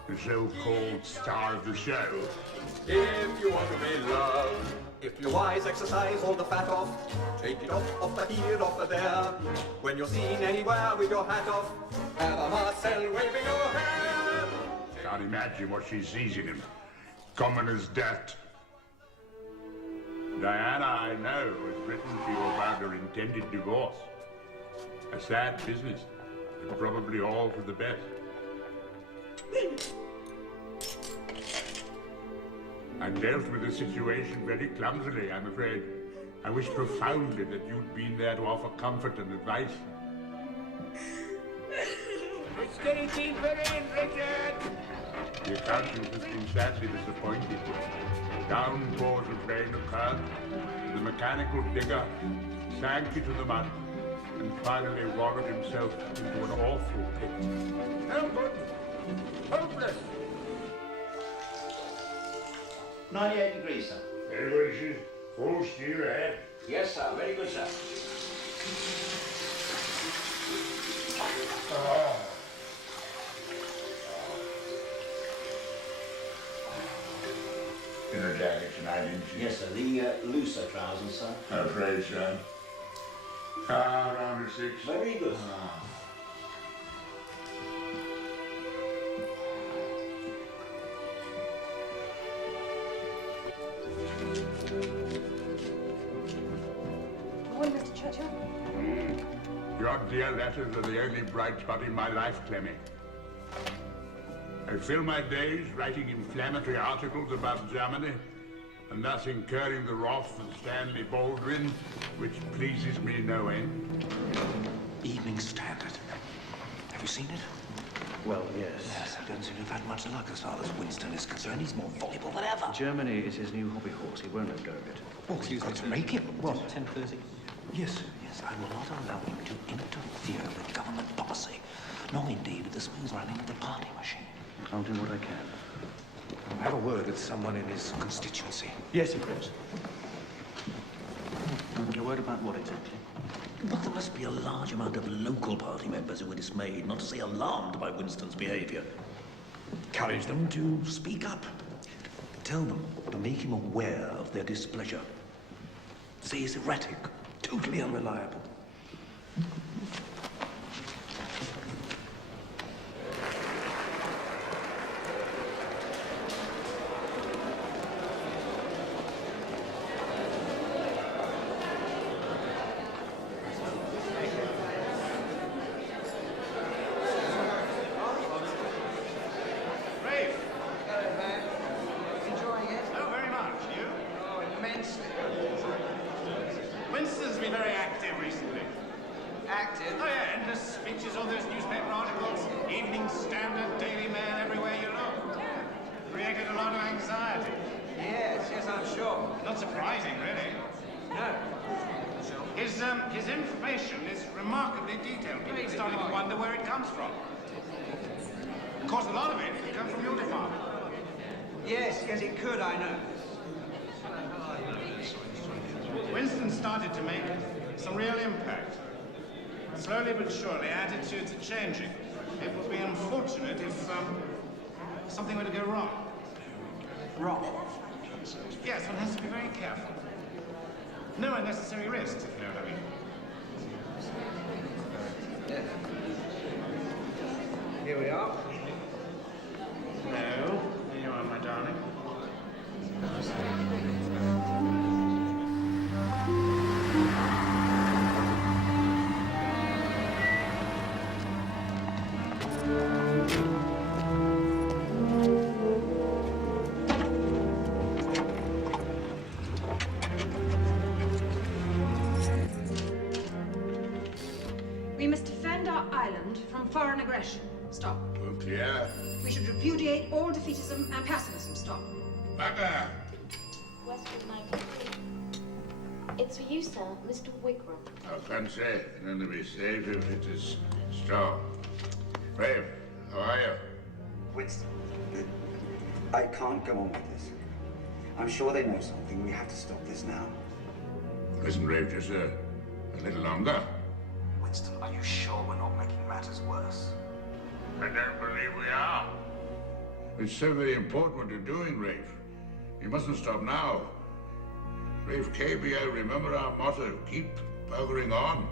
the so-called star of the show. If you want to be loved. If your wise exercise all the fat off, take it off the here, off there. When you're seen anywhere with your hat off, have a Marcel waving your hand. Can't imagine what she sees in him. Common as dirt. Diana, I know, has written to you about her intended divorce. A sad business, but probably all for the best. I dealt with the situation very clumsily, I'm afraid. I wish profoundly that you'd been there to offer comfort and advice. Steady team, in, Richard! The accountant has been sadly disappointed. Downpours of rain occurred. The mechanical digger sank into the mud and finally wallowed himself into an awful pit. No good! Hopeless! 98 degrees, sir. Very good, she's full steer ahead. Yes, sir. Very good, sir. Inner jacket tonight, didn't she? Yes, sir. The looser trousers, sir. I'm afraid so. Around 6. Very good. Morning, Mr. Churchill. Your dear letters are the only bright spot in my life, Clemmy. I fill my days writing inflammatory articles about Germany, and thus incurring the wrath of Stanley Baldwin, which pleases me no end. Evening Standard. Have you seen it? Well, yes. Yes, I don't seem to have had much luck as far as Winston is concerned. He's more voluble than ever. Germany is his new hobby horse. He won't let go of it. Well, you've got to make him. What? 10:30? Yes, yes, I will not allow him to interfere with government policy, nor indeed with the smooth running of the party machine. I'll do what I can. I'll have a word with someone in his constituency. Yes, of course. A word about what exactly? Well, there must be a large amount of local party members who are dismayed, not to say alarmed, by Winston's behavior. Encourage them to speak up. Tell them to make him aware of their displeasure. Say he's erratic, totally unreliable. Winston's been very active recently. Active? Oh, yeah, endless speeches, all those newspaper articles, Evening Standard, Daily Mail, everywhere you look. Created a lot of anxiety. Yes, I'm sure. Not surprising, really. No. His information is remarkably detailed. People are starting to wonder where it comes from. Of course, a lot of it comes from your department. Yes, it could, I know. Winston started to make some real impact. Slowly but surely, attitudes are changing. It would be unfortunate if something were to go wrong. Wrong? Yes, one has to be very careful. No unnecessary risks, if you know what I mean. Here we are. No, there you are, my darling. We must defend our island from foreign aggression. Stop. Clear. We should repudiate all defeatism and pessimism. Stop. Backer. Westwood 93. It's for you, sir, Mr. Wigram. I can't say. It can only be safe if it is strong. Brave, how are you? Winston, I can't go on with this. I'm sure they know something. We have to stop this now. Listen, Brave, just a little longer. Winston, are you sure we're not making matters worse? I don't believe we are. It's so very important what you're doing, Rafe. You mustn't stop now. Rafe KBO, remember our motto, keep buggering on.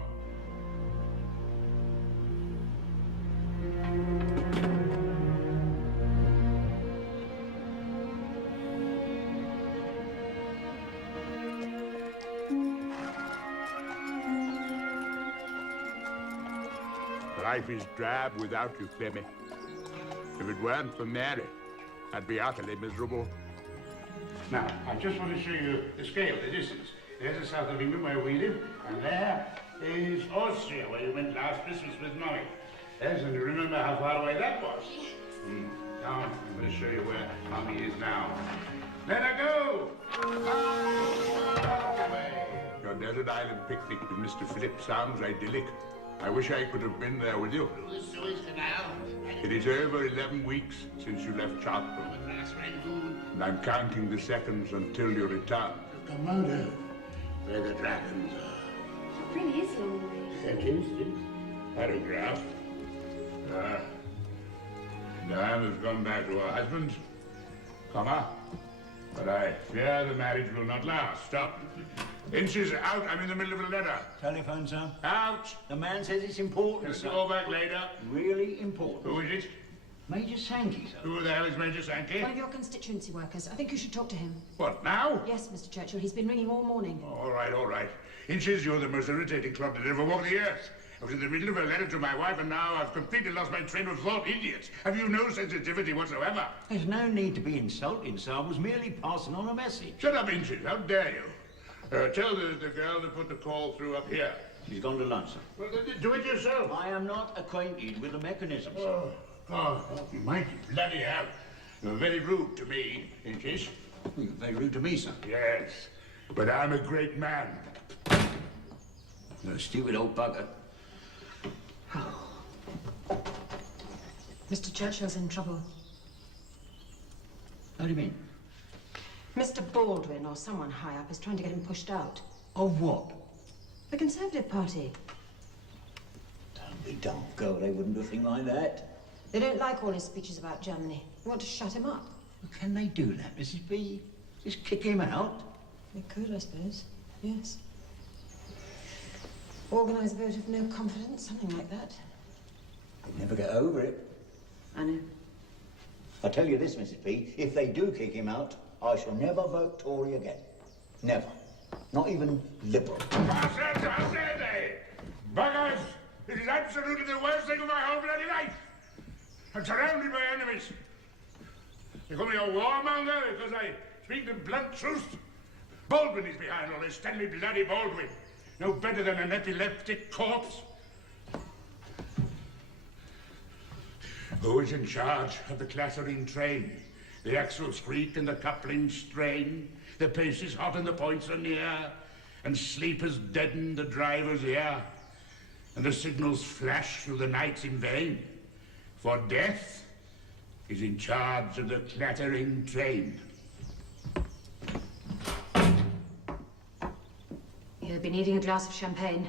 Life is drab without you, Clemmy. If it weren't for Mary, I'd be utterly miserable. Now, I just want to show you the scale, the distance. There's the south of England where we live, and there is Austria, where you went last Christmas with Mommy. Yes, and you remember how far away that was? Now, I'm going to show you where Mommy is now. Let her go! Your desert island picnic with Mr. Philip sounds idyllic. I wish I could have been there with you. The Suez Canal. It is over 11 weeks since you left Chartwell. And I'm counting the seconds until you return. Come on down, where the dragons are. It really is lonely. That is it. Paragraph. Diane has gone back to her husband, comma, but I fear the marriage will not last. Stop. Inches out. I'm in the middle of a letter. Telephone, sir. Out. The man says it's important, Just sir. go back later. Really important. Who is it? Major Sankey, sir. Who the hell is Major Sankey? One of your constituency workers. I think you should talk to him. What, now? Yes, Mr. Churchill. He's been ringing all morning. All right, all right. Inches, you're the most irritating clod that ever walked the earth. I was in the middle of a letter to my wife, and now I've completely lost my train of thought. Idiots. Have you no sensitivity whatsoever? There's no need to be insulting, sir. I was merely passing on a message. Shut up, Inches. How dare you? Tell the girl to put the call through up here. She's gone to lunch, sir. Well, then do it yourself. I am not acquainted with the mechanism, sir. Oh, mighty bloody hell. You're very rude to me, Inches. You're very rude to me, sir. Yes, but I'm a great man. You're a stupid old bugger. Mr. Churchill's in trouble. How do you mean? Mr. Baldwin or someone high up is trying to get him pushed out. Of what? The Conservative Party. Don't be daft, girl. They wouldn't do a thing like that. They don't like all his speeches about Germany. They want to shut him up. Well, can they do that, Mrs. B? Just kick him out? They could, I suppose. Yes. Organise a vote of no confidence, something like that. They'd never get over it. I know. I tell you this, Mrs. B, if they do kick him out, I shall never vote Tory again. Never. Not even Liberal. Buggers! It is absolutely the worst thing of my whole bloody life. I'm surrounded by enemies. They call me a warmonger because I speak the blunt truth. Baldwin is behind all this. Stanley bloody Baldwin. No better than an epileptic corpse. Who is in charge of the clattering train? The axles creak and the couplings strain. The pace is hot and the points are near. And sleep has deadened the driver's ear. And the signals flash through the night in vain. For death is in charge of the clattering train. You've been eating a glass of champagne.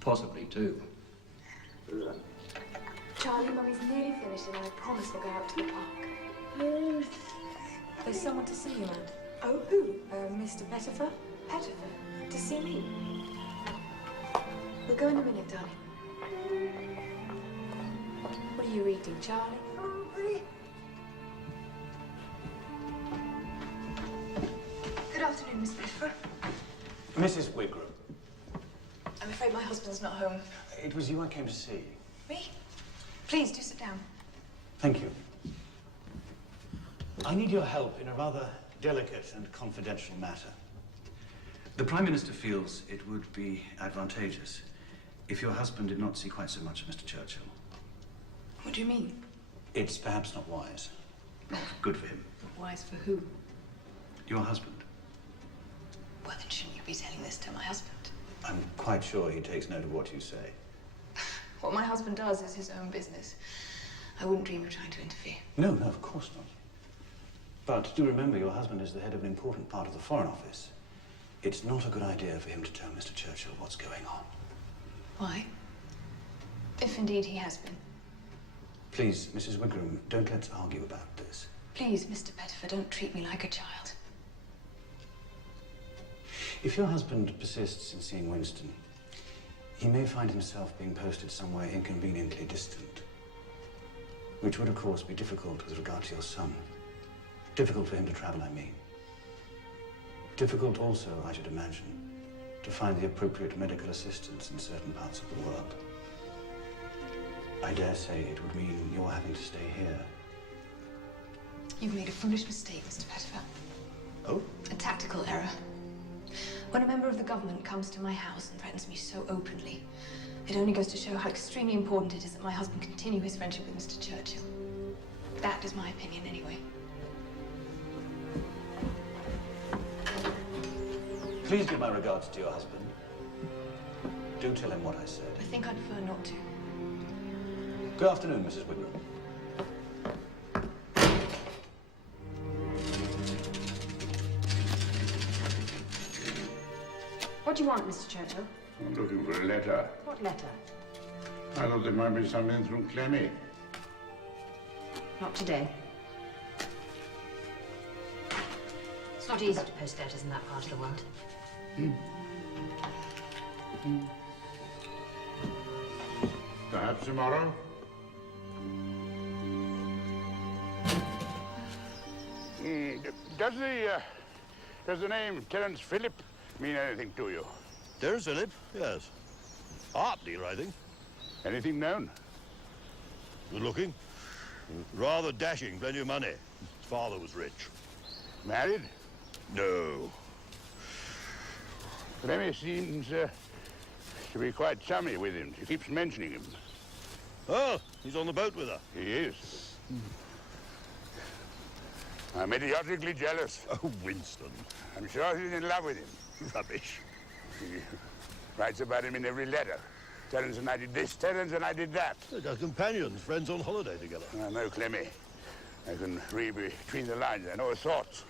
Possibly, too. Charlie, Mummy's nearly finished and I promise we'll go out to the park. There's someone to see you, Aunt. Oh, who? Mr. Pettifer? Pettifer? To see me? We'll go in a minute, darling. What are you reading, Charlie? Good afternoon, Miss Pettifer. Mrs. Wigram, I'm afraid my husband's not home. it was you I came to see. Me? Please, do sit down. Thank you. I need your help in a rather delicate and confidential matter. The Prime Minister feels it would be advantageous if your husband did not see quite so much of Mr. Churchill. What do you mean? It's perhaps not wise. Not good for him. Wise for who? Your husband. Well, then shouldn't you be telling this to my husband? I'm quite sure he takes note of what you say. What my husband does is his own business. I wouldn't dream of trying to interfere. No, no, of course not. But do remember, your husband is the head of an important part of the Foreign Office. It's not a good idea for him to tell Mr. Churchill what's going on. Why? If indeed he has been. Please, Mrs. Wigram, don't let's argue about this. Please, Mr. Pettifer, don't treat me like a child. If your husband persists in seeing Winston, he may find himself being posted somewhere inconveniently distant, which would, of course, be difficult with regard to your son. Difficult for him to travel, I mean. Difficult also, I should imagine, to find the appropriate medical assistance in certain parts of the world. I dare say it would mean you're having to stay here. You've made a foolish mistake, Mr. Pettifer. Oh? A tactical error. When a member of the government comes to my house and threatens me so openly, it only goes to show how extremely important it is that my husband continue his friendship with Mr. Churchill. That is my opinion, anyway. Please give my regards to your husband. Do tell him what I said. I think I'd prefer not to. Good afternoon, Mrs. Wigram. What do you want, Mr. Churchill? I'm looking for a letter. What letter? I thought there might be something from Clemmy. Not today. It's not easy to post letters in that part of the world. Perhaps tomorrow? Does the name Terence Phillip mean anything to you? Terence Phillip? Yes. Art dealer, I think. Anything known? Good looking. Rather dashing, plenty of money. His father was rich. Married? No. Clemmy seems to be quite chummy with him. She keeps mentioning him. Oh, he's on the boat with her. He is. I'm idiotically jealous. Oh, Winston. I'm sure she's in love with him. Rubbish. She writes about him in every letter. Terence and I did this, Terence and I did that. They're companions, friends on holiday together. I know Clemmy. I can read between the lines. I know her thoughts.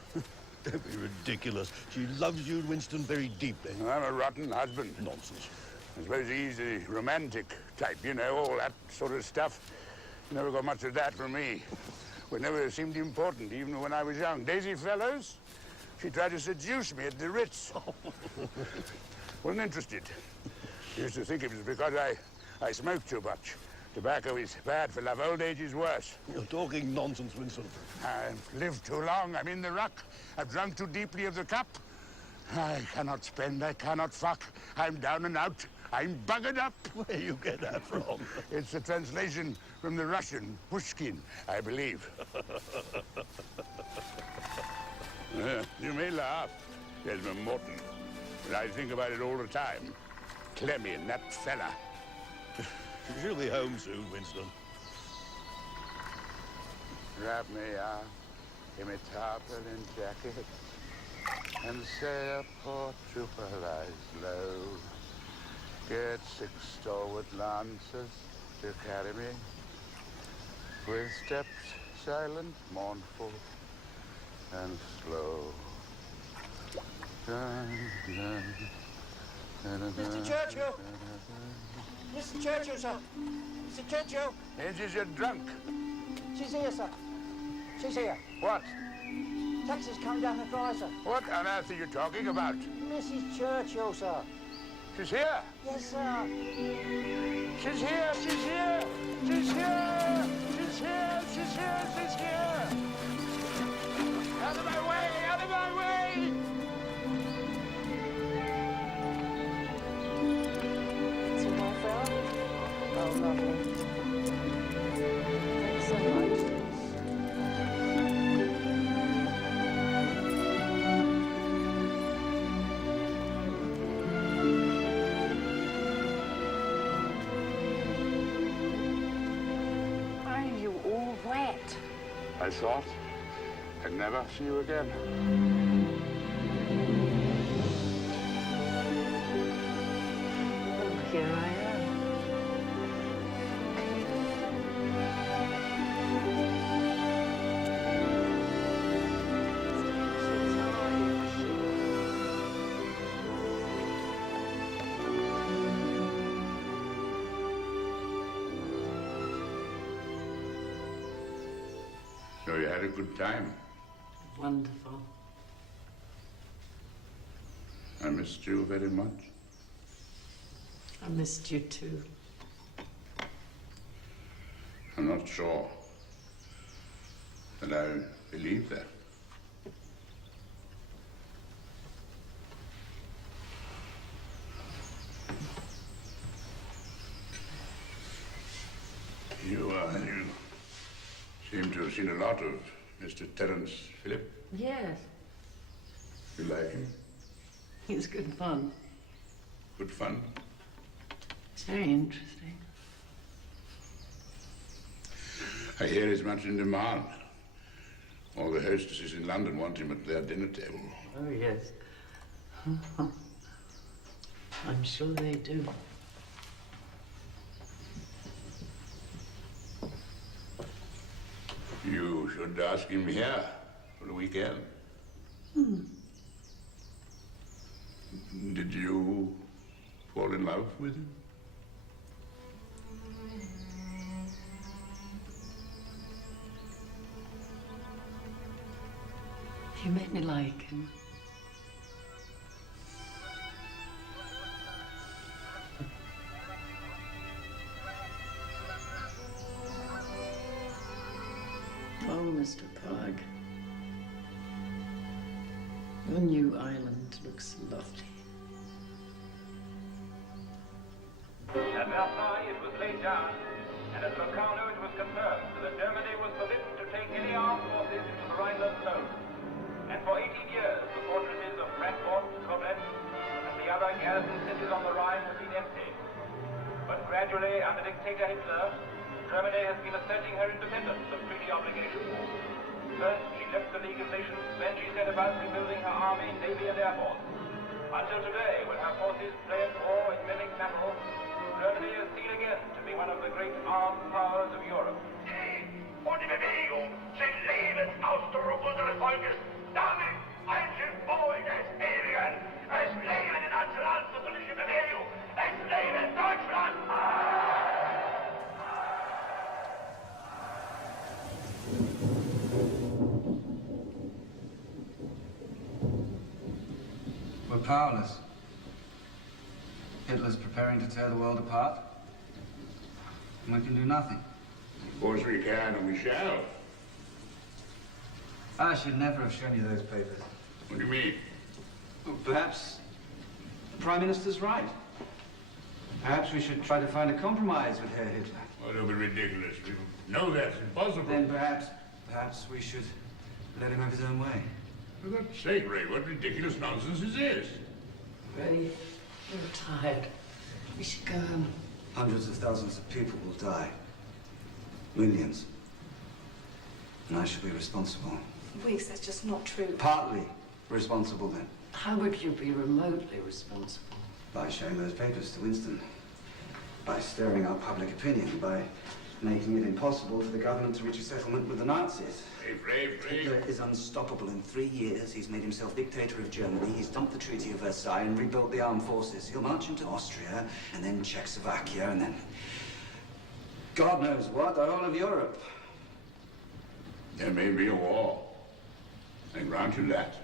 Don't be ridiculous. She loves you, Winston, very deeply. I'm a rotten husband. Nonsense. I suppose he's the romantic type, you know, all that sort of stuff. Never got much of that from me. It never seemed important, even when I was young. Daisy Fellows, she tried to seduce me at the Ritz. Wasn't interested. Used to think it was because I smoked too much. Tobacco is bad for love. Old age is worse. You're talking nonsense, Winston. I've lived too long. I'm in the ruck. I've drunk too deeply of the cup. I cannot spend. I cannot fuck. I'm down and out. I'm buggered up. Where you get that from? It's a translation from the Russian, Pushkin, I believe. You may laugh, Desmond Morton, but I think about it all the time. Clemmy and that fella. She'll be home soon, Winston. Wrap me up in my tarpaulin jacket and say a poor trooper lies low. Get 6 stalwart lancers to carry me with steps silent, mournful, and slow. Mr. Churchill! Mr. Churchill, sir! Mr. Churchill! Angie, you're drunk. She's here, sir. She's here. What? Taxi's coming down the drive, sir. What on earth are you talking about? Mrs. Churchill, sir. She's here? Yes, sir. She's here! She's here! She's here! She's here! She's here! She's here! Out of my way! Out of my way! It's your fella? Oh, lovely. Thanks so much. Are you all wet? I thought I'd never see you again. Oh, here I am. So you had a good time? Wonderful. I missed you very much. I missed you too. I'm not sure that I believe that. You seem to have seen a lot of Mr. Terence Phillip. Yes, You like him? it's good fun. Good fun. It's very interesting. I hear he's much in demand. All the hostesses in London want him at their dinner table. Oh, yes. I'm sure they do. You should ask him here for the weekend. Did you fall in love with him? You made me like him. Oh, Mr. Pug. Your new island looks lovely. At Versailles, it was laid down, and at Locarno it was confirmed that Germany was forbidden to take any armed forces into the Rhineland zone. And for 18 years, the fortresses of Frankfurt, Koblenz, and the other garrison cities on the Rhine have been empty. But gradually, under dictator Hitler, Germany has been asserting her independence of treaty obligations. First, she left the League of Nations, then she set about rebuilding her army, navy, and air force. Until today, when her forces play at war in many battles, Germany is seen again to be one of the great armed powers of Europe. Und die Bewegung sind Lebensausdruck unseres Volkes. Damit ein Symbol des Ewigen. Es lebe die nationalsozialistische Bewegung. Es lebe Deutschland. We're powerless. Hitler's preparing to tear the world apart. And we can do nothing. Of course we can, and we shall. I should never have shown you those papers. What do you mean? Well, perhaps the Prime Minister's right. Perhaps we should try to find a compromise with Herr Hitler. Oh, don't be ridiculous. We know that's impossible. Then perhaps we should let him have his own way. For God's sake, Ray, what ridiculous nonsense is this? Ray, you're tired. We should go home. Hundreds of thousands of people will die. Millions. And I shall be responsible. Weeks, that's just not true. Partly responsible, then. How would you be remotely responsible? By showing those papers to Winston. By stirring up public opinion. By making it impossible for the government to reach a settlement with the Nazis. Brave. Hitler is unstoppable. In 3 years, he's made himself dictator of Germany. He's dumped the Treaty of Versailles and rebuilt the armed forces. He'll march into Austria, and then Czechoslovakia, and then God knows what, the whole of Europe. There may be a war. I grant you that.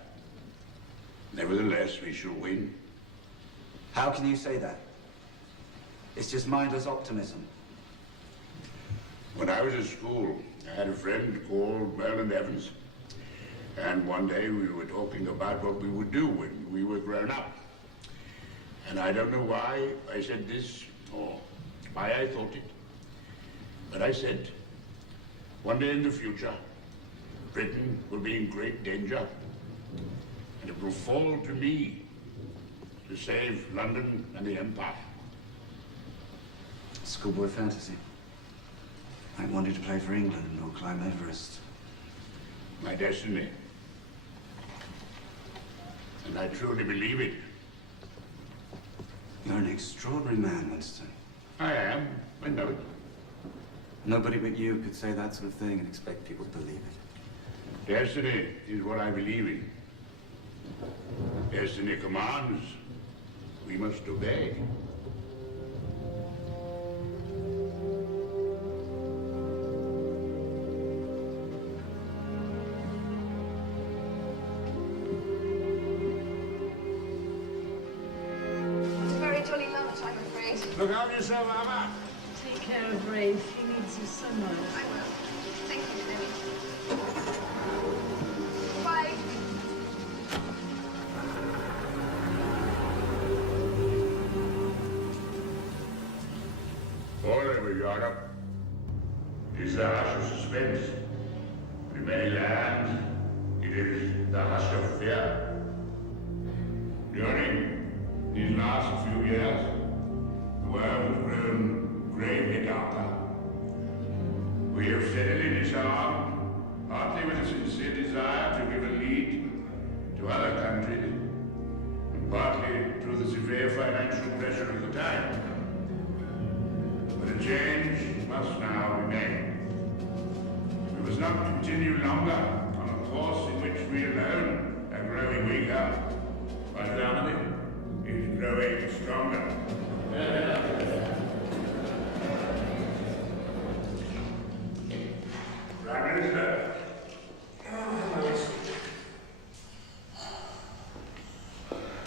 Nevertheless, we shall win. How can you say that? It's just mindless optimism. When I was at school, I had a friend called Merlin Evans. And one day we were talking about what we would do when we were grown up. And I don't know why I said this or why I thought it. But I said, one day in the future, Britain will be in great danger. And it will fall to me to save London and the Empire. Schoolboy fantasy. I wanted to play for England or climb Everest. My destiny. And I truly believe it. You're an extraordinary man, Winston. I am. I know it. Nobody but you could say that sort of thing and expect people to believe it. Destiny is what I believe in. Destiny commands. We must obey. It's a very jolly lunch, I'm afraid. Look after yourself, Mama. Take care of Rafe. He needs you so much. I will. Thank you, Lily. Bye. Forever, Europe, is the hush of suspense. In many lands, it is the hush of fear. During these last few years, the world has grown gravely darker. We have steadily this on, partly with a sincere desire to give a lead to other countries, and partly through the severe financial pressure of the time. But a change must now be made. We must not continue longer on a course in which we alone are growing weaker, while the army is growing stronger. Prime Minister.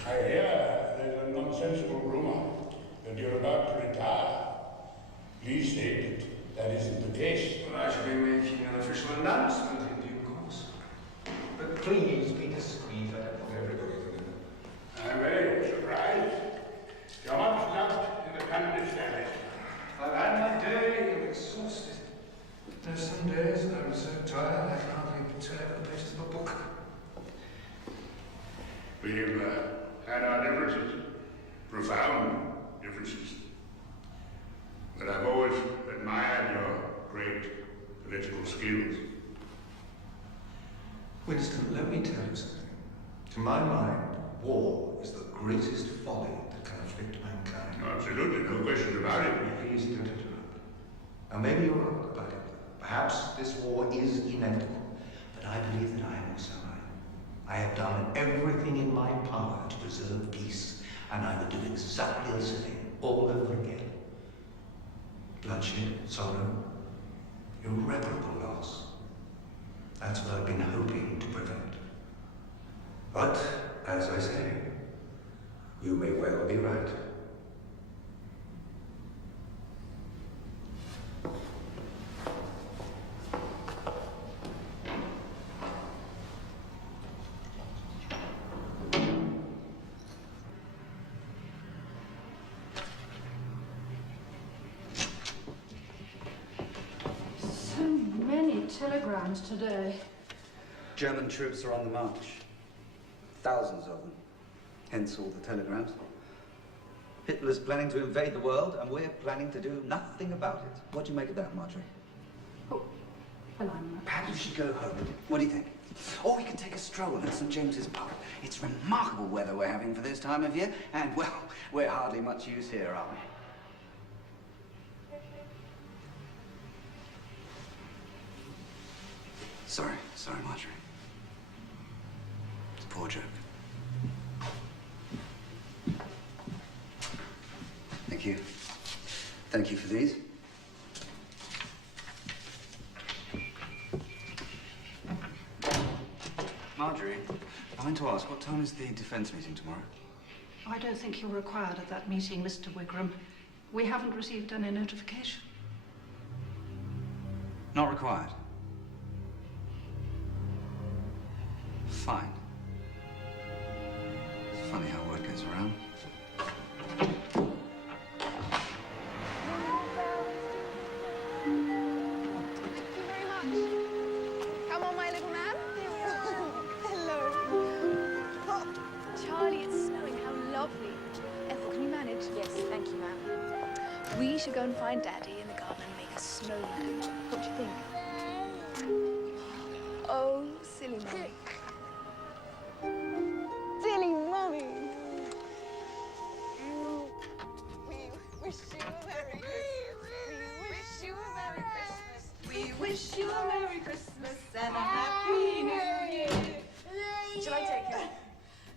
I hear there's a nonsensical rumor that you're about to retire. Please state that isn't the case. Well, I shall be making an official announcement in due course. But please be discreet. I don't want everybody to know. I'm very surprised. You're much loved in the country service. I've had my day. I'm exhausted. There's some days that I'm so tired I can't even tear the pages of a book. We've had our differences, profound differences. But I've always admired your great political skills. Winston, let me tell you something. To my mind, war is the greatest folly that can afflict mankind. Absolutely, no question about it. Please don't interrupt. Now, maybe you're wrong about it. Perhaps this war is inevitable, but I believe that I am also right. I have done everything in my power to preserve peace, and I would do exactly the same all over again. Bloodshed, sorrow, irreparable loss. That's what I've been hoping to prevent. But, as I say, you may well be right. Telegrams today. German troops are on the march. Thousands of them. Hence all the telegrams. Hitler's planning to invade the world, and we're planning to do nothing about it. What do you make of that, Marjorie? Oh, well, I'm... Perhaps we should go home. What do you think? Or we could take a stroll at St. James's Park. It's remarkable weather we're having for this time of year, and, well, we're hardly much use here, are we? Sorry, Marjorie. It's a poor joke. Thank you. Thank you for these. Marjorie, I meant to ask, what time is the defence meeting tomorrow? I don't think you're required at that meeting, Mr. Wigram. We haven't received any notification. Not required. Fine. It's funny how word gets around. Come on, my little man. Hello. Oh, Charlie, it's snowing. How lovely. Ethel, can you manage? Yes, thank you, ma'am. We should go and find Daddy in the garden and make a snowman. What do you think? Oh, silly Mummy. Silly Mummy. We wish you a Merry Christmas. We wish you a Merry Christmas and a Happy New Year. Shall I take you?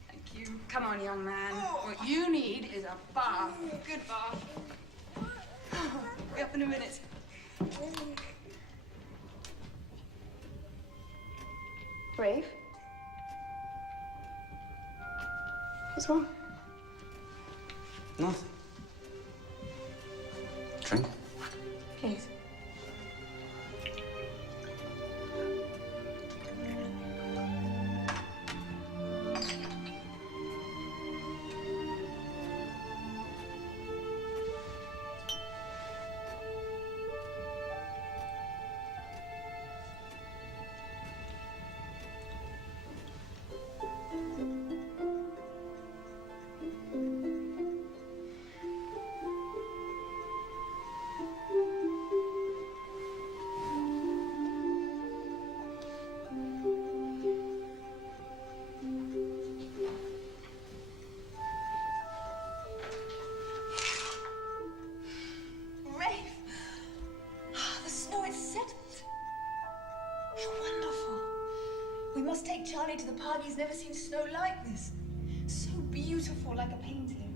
Thank you. Come on, young man. What you need is a bath. A good bath. Be up in a minute. Brave? What's wrong? Nothing. Drink? Please. Charlie to the park. He's never seen snow like this. So beautiful, like a painting.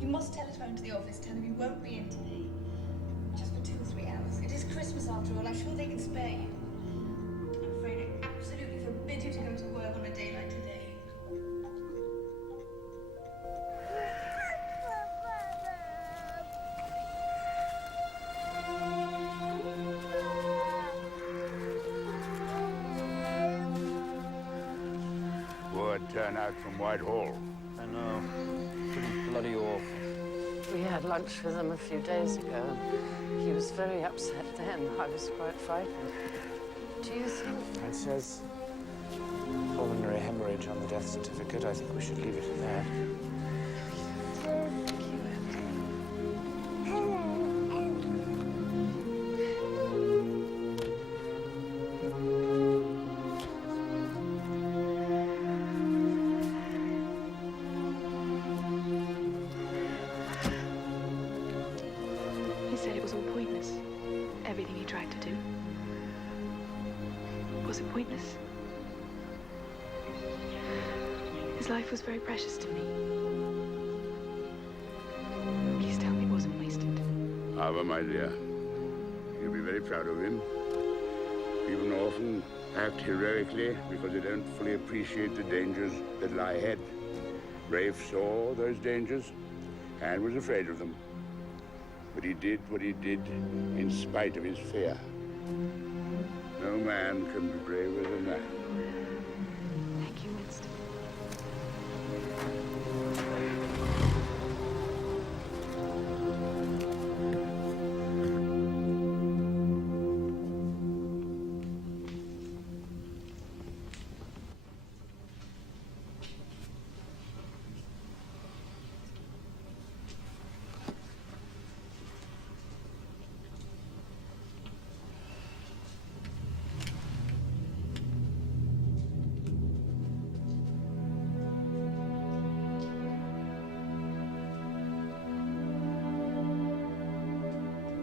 You must telephone to the office, tell them you won't be in today. Just for 2 or 3 hours. It is Christmas after all. I'm sure they can spare you. I'm afraid I absolutely forbid you to go to work on a day like today. Word turnout from Whitehall. I know. Pretty bloody awful. We had lunch with him a few days ago. He was very upset then. I was quite frightened. Do you think... It says pulmonary hemorrhage on the death certificate. I think we should leave it in there. He said it was all pointless. Everything he tried to do. Was it pointless? His life was very precious to me. Please tell me it wasn't wasted. Ava, my dear, you'll be very proud of him. People often act heroically because they don't fully appreciate the dangers that lie ahead. Rafe saw those dangers and was afraid of them. But he did what he did in spite of his fear. No man can be braver than that. Thank you, Winston.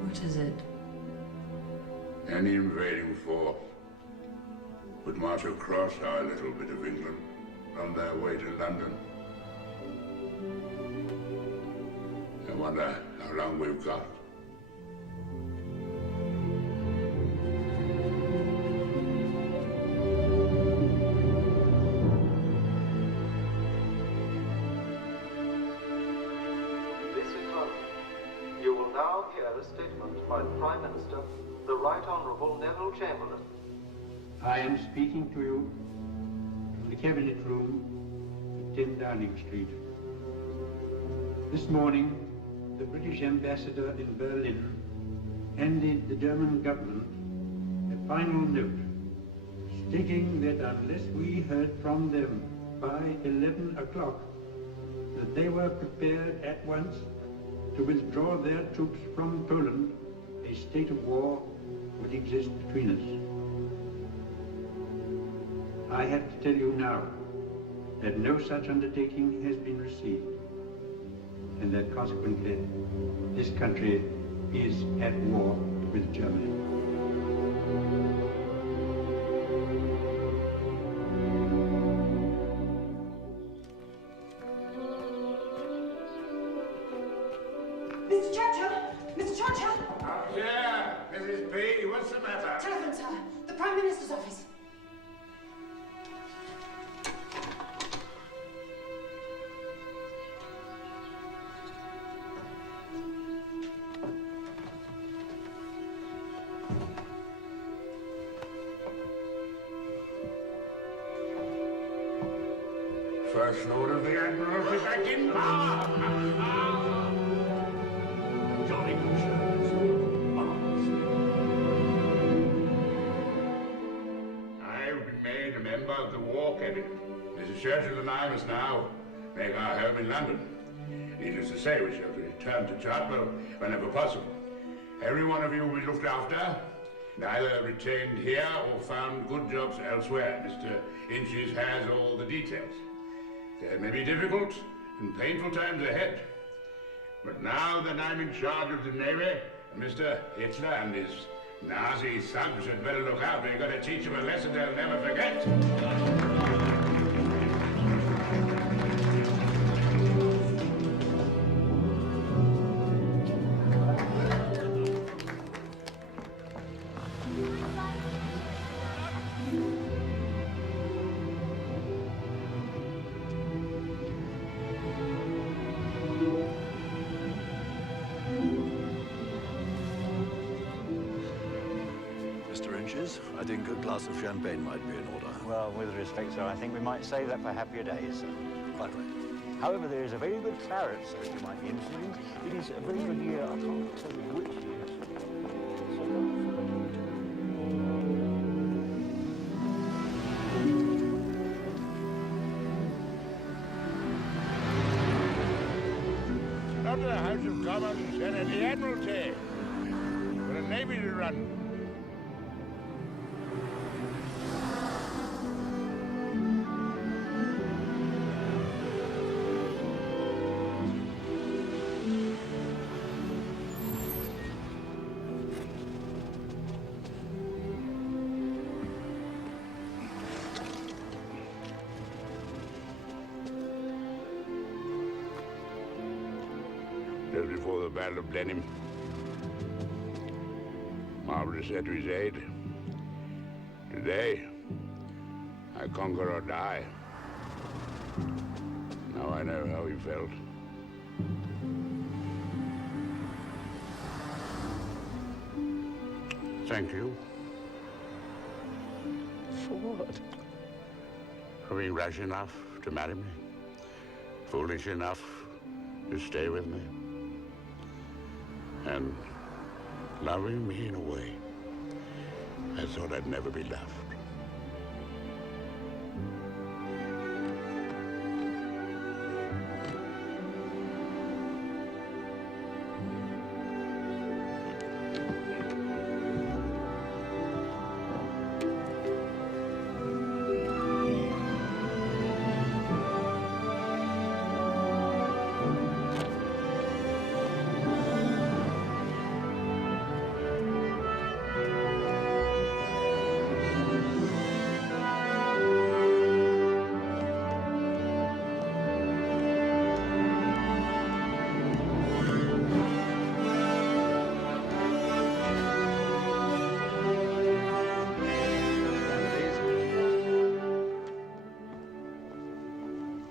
What is it? Any invading force would march across our little bit of England on their way to London. I wonder how long we've got. This is London. You will now hear a statement by the Prime Minister, the Right Honourable Neville Chamberlain. I am speaking to you from the Cabinet Room at 10 Downing Street. This morning, the British Ambassador in Berlin handed the German government a final note stating that unless we heard from them by 11 o'clock, that they were prepared at once to withdraw their troops from Poland, a state of war would exist between us. I have to tell you now that no such undertaking has been received, and that consequently this country is at war with Germany. Mr. Churchill! Mr. Churchill! Yeah, Mrs. B, what's the matter? Telephone, sir. The Prime Minister's office. First Lord of the Admiralty back in power! Jolly good service. I've been made a member of the War Cabinet. Mrs. Churchill and I must now make our home in London. Needless to say, we shall return to Chartwell whenever possible. Every one of you will be looked after, either retained here or found good jobs elsewhere. Mr. Inches has all the details. There may be difficult and painful times ahead. But now that I'm in charge of the Navy, Mr. Hitler and his Nazi thugs had better look out. We've got to teach them a lesson they'll never forget. Mr. Inches, I think a glass of champagne might be in order. Well, with respect, sir, I think we might save that for happier days, sir. Quite right. However, there is a very good claret, sir, if you might be interested in. It is a very good year. I can't tell you which year. Not to the House of Commons, Senate, the Admiralty. For the Navy to run. Just before the Battle of Blenheim, Marlborough said to his aide, "Today, I conquer or die." Now I know how he felt. Thank you. For what? For being rash enough to marry me. Foolish enough to stay with me. And loving me in a way I thought I'd never be loved.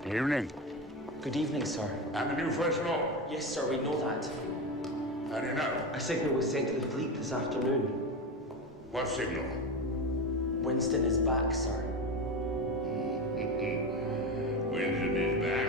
Evening. Good evening, sir. And the new First Law? Yes, sir, we know that. How do you know? A signal was sent to the fleet this afternoon. What signal? Winston is back, sir. Winston is back.